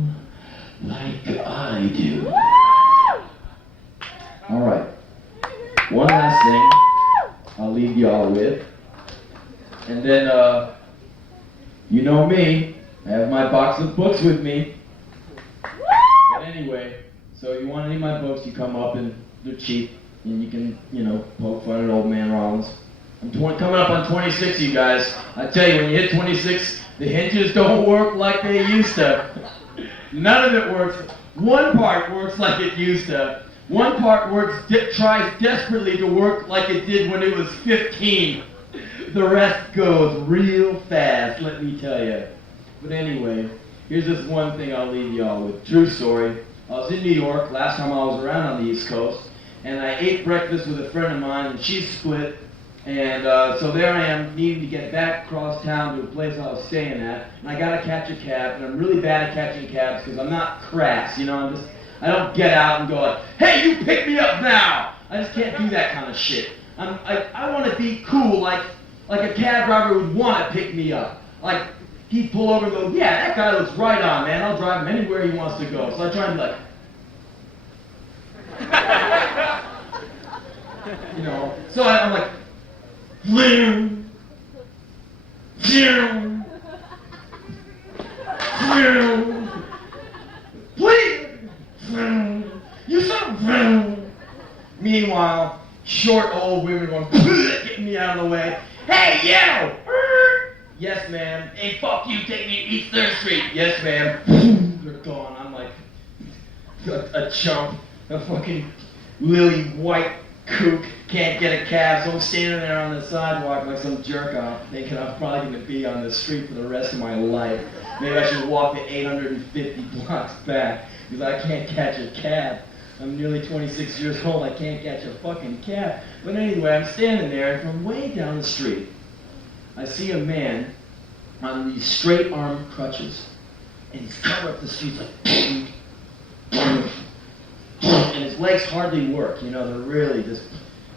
like I do. All right. One last thing I'll leave y'all with. And then, you know me, I have my box of books with me. But anyway, so you want any of my books, you come up and they're cheap. And you can, poke fun at old man Rollins. I'm coming up on 26, you guys. I tell you, when you hit 26, the hinges don't work like they used to. None of it works. One part works like it used to. One part tries desperately to work like it did when it was 15. The rest goes real fast, let me tell you. But anyway, here's this one thing I'll leave y'all with. True story. I was in New York last time I was around on the East Coast, and I ate breakfast with a friend of mine, and she split. And so there I am, needing to get back across town to a place I was staying at, and I gotta catch a cab, and I'm really bad at catching cabs because I'm not crass, I don't get out and go like, hey, you pick me up now! I just can't do that kind of shit. I want to be cool like a cab driver would want to pick me up. Like, he'd pull over and go, yeah, that guy looks right on, man. I'll drive him anywhere he wants to go. So I try and be like, so I'm like, vroom, vroom, vroom, please, vroom, you said vroom. Meanwhile, short old women going, getting me out of the way. Hey, you! Yes, ma'am. Hey, fuck you, take me to East 3rd Street. Yes, ma'am. They're gone. I'm like a chump, a fucking lily white kook, can't get a cab, so I'm standing there on the sidewalk like some jerk off, thinking I'm probably going to be on the street for the rest of my life. Maybe I should walk the 850 blocks back, because I can't catch a cab. I'm nearly 26 years old, I can't catch a fucking cab. But anyway, I'm standing there, and from way down the street, I see a man on these straight-armed crutches, and he's coming up the street like, and his legs hardly work, they're really just,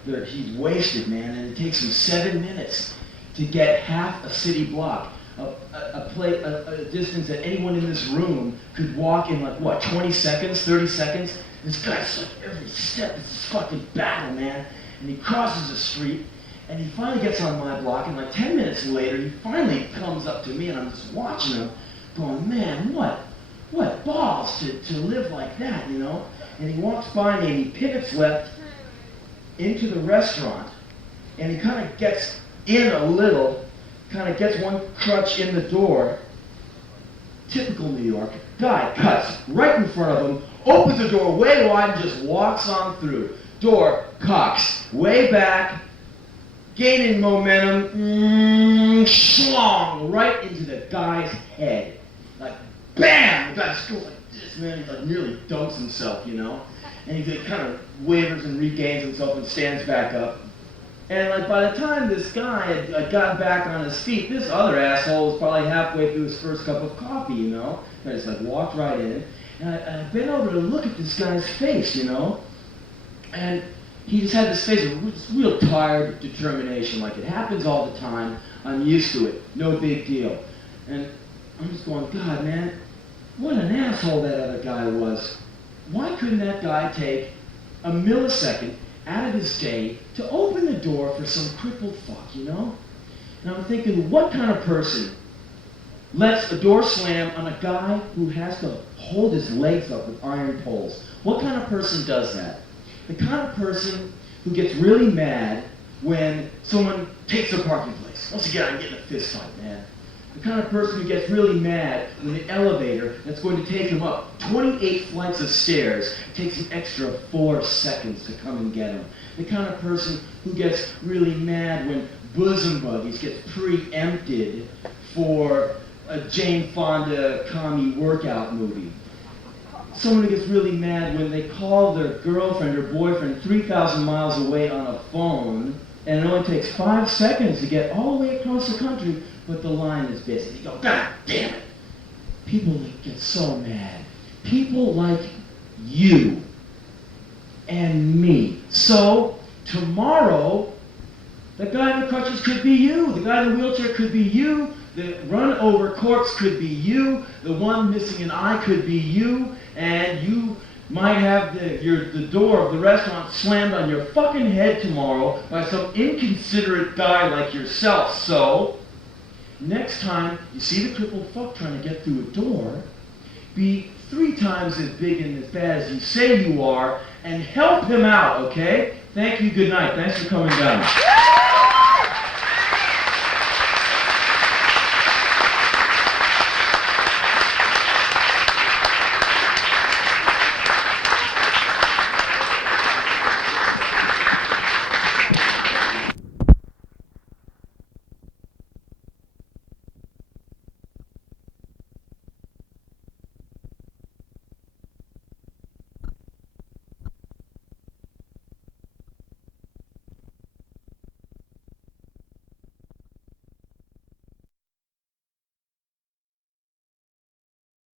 he's wasted, man, and it takes him 7 minutes to get half a city block, a distance that anyone in this room could walk in 20 seconds, 30 seconds. This guy's like, every step is this fucking battle, man. And he crosses the street, and he finally gets on my block, and 10 minutes later, he finally comes up to me, and I'm just watching him, going, man, what balls to live like that, And he walks by me, and he pivots left into the restaurant, and he kind of gets in a little, kind of gets one crutch in the door. Typical New York. Guy cuts right in front of him, opens the door way wide, and just walks on through. Door cocks way back, gaining momentum, schlong, right into the guy's head. Like, bam! The guy just goes like this, man. He nearly dunks himself, And he kind of wavers and regains himself and stands back up. And by the time this guy had gotten back on his feet, this other asshole was probably halfway through his first cup of coffee, And I just walked right in. And I bent over to look at this guy's face, And he just had this face of real tired determination, like it happens all the time. I'm used to it. No big deal. And I'm just going, God, man, what an asshole that other guy was. Why couldn't that guy take a millisecond out of his day to open the door for some crippled fuck, And I'm thinking, what kind of person lets a door slam on a guy who has to hold his legs up with iron poles? What kind of person does that? The kind of person who gets really mad when someone takes their parking place. Once again, I'm getting a fist fight, man. The kind of person who gets really mad when the elevator that's going to take him up 28 flights of stairs takes an extra 4 seconds to come and get him. The kind of person who gets really mad when bosom buddies get preempted for a Jane Fonda commie workout movie. Someone who gets really mad when they call their girlfriend or boyfriend 3,000 miles away on a phone And it only takes 5 seconds to get all the way across the country, but the line is busy. You go, God damn it. People get so mad. People like you and me. So, tomorrow, the guy in the crutches could be you. The guy in the wheelchair could be you. The run-over corpse could be you. The one missing an eye could be you. And you might have the door of the restaurant slammed on your fucking head tomorrow by some inconsiderate guy like yourself. So, next time you see the crippled fuck trying to get through a door, be 3 times as big and as bad as you say you are, and help him out, okay? Thank you, good night. Thanks for coming down.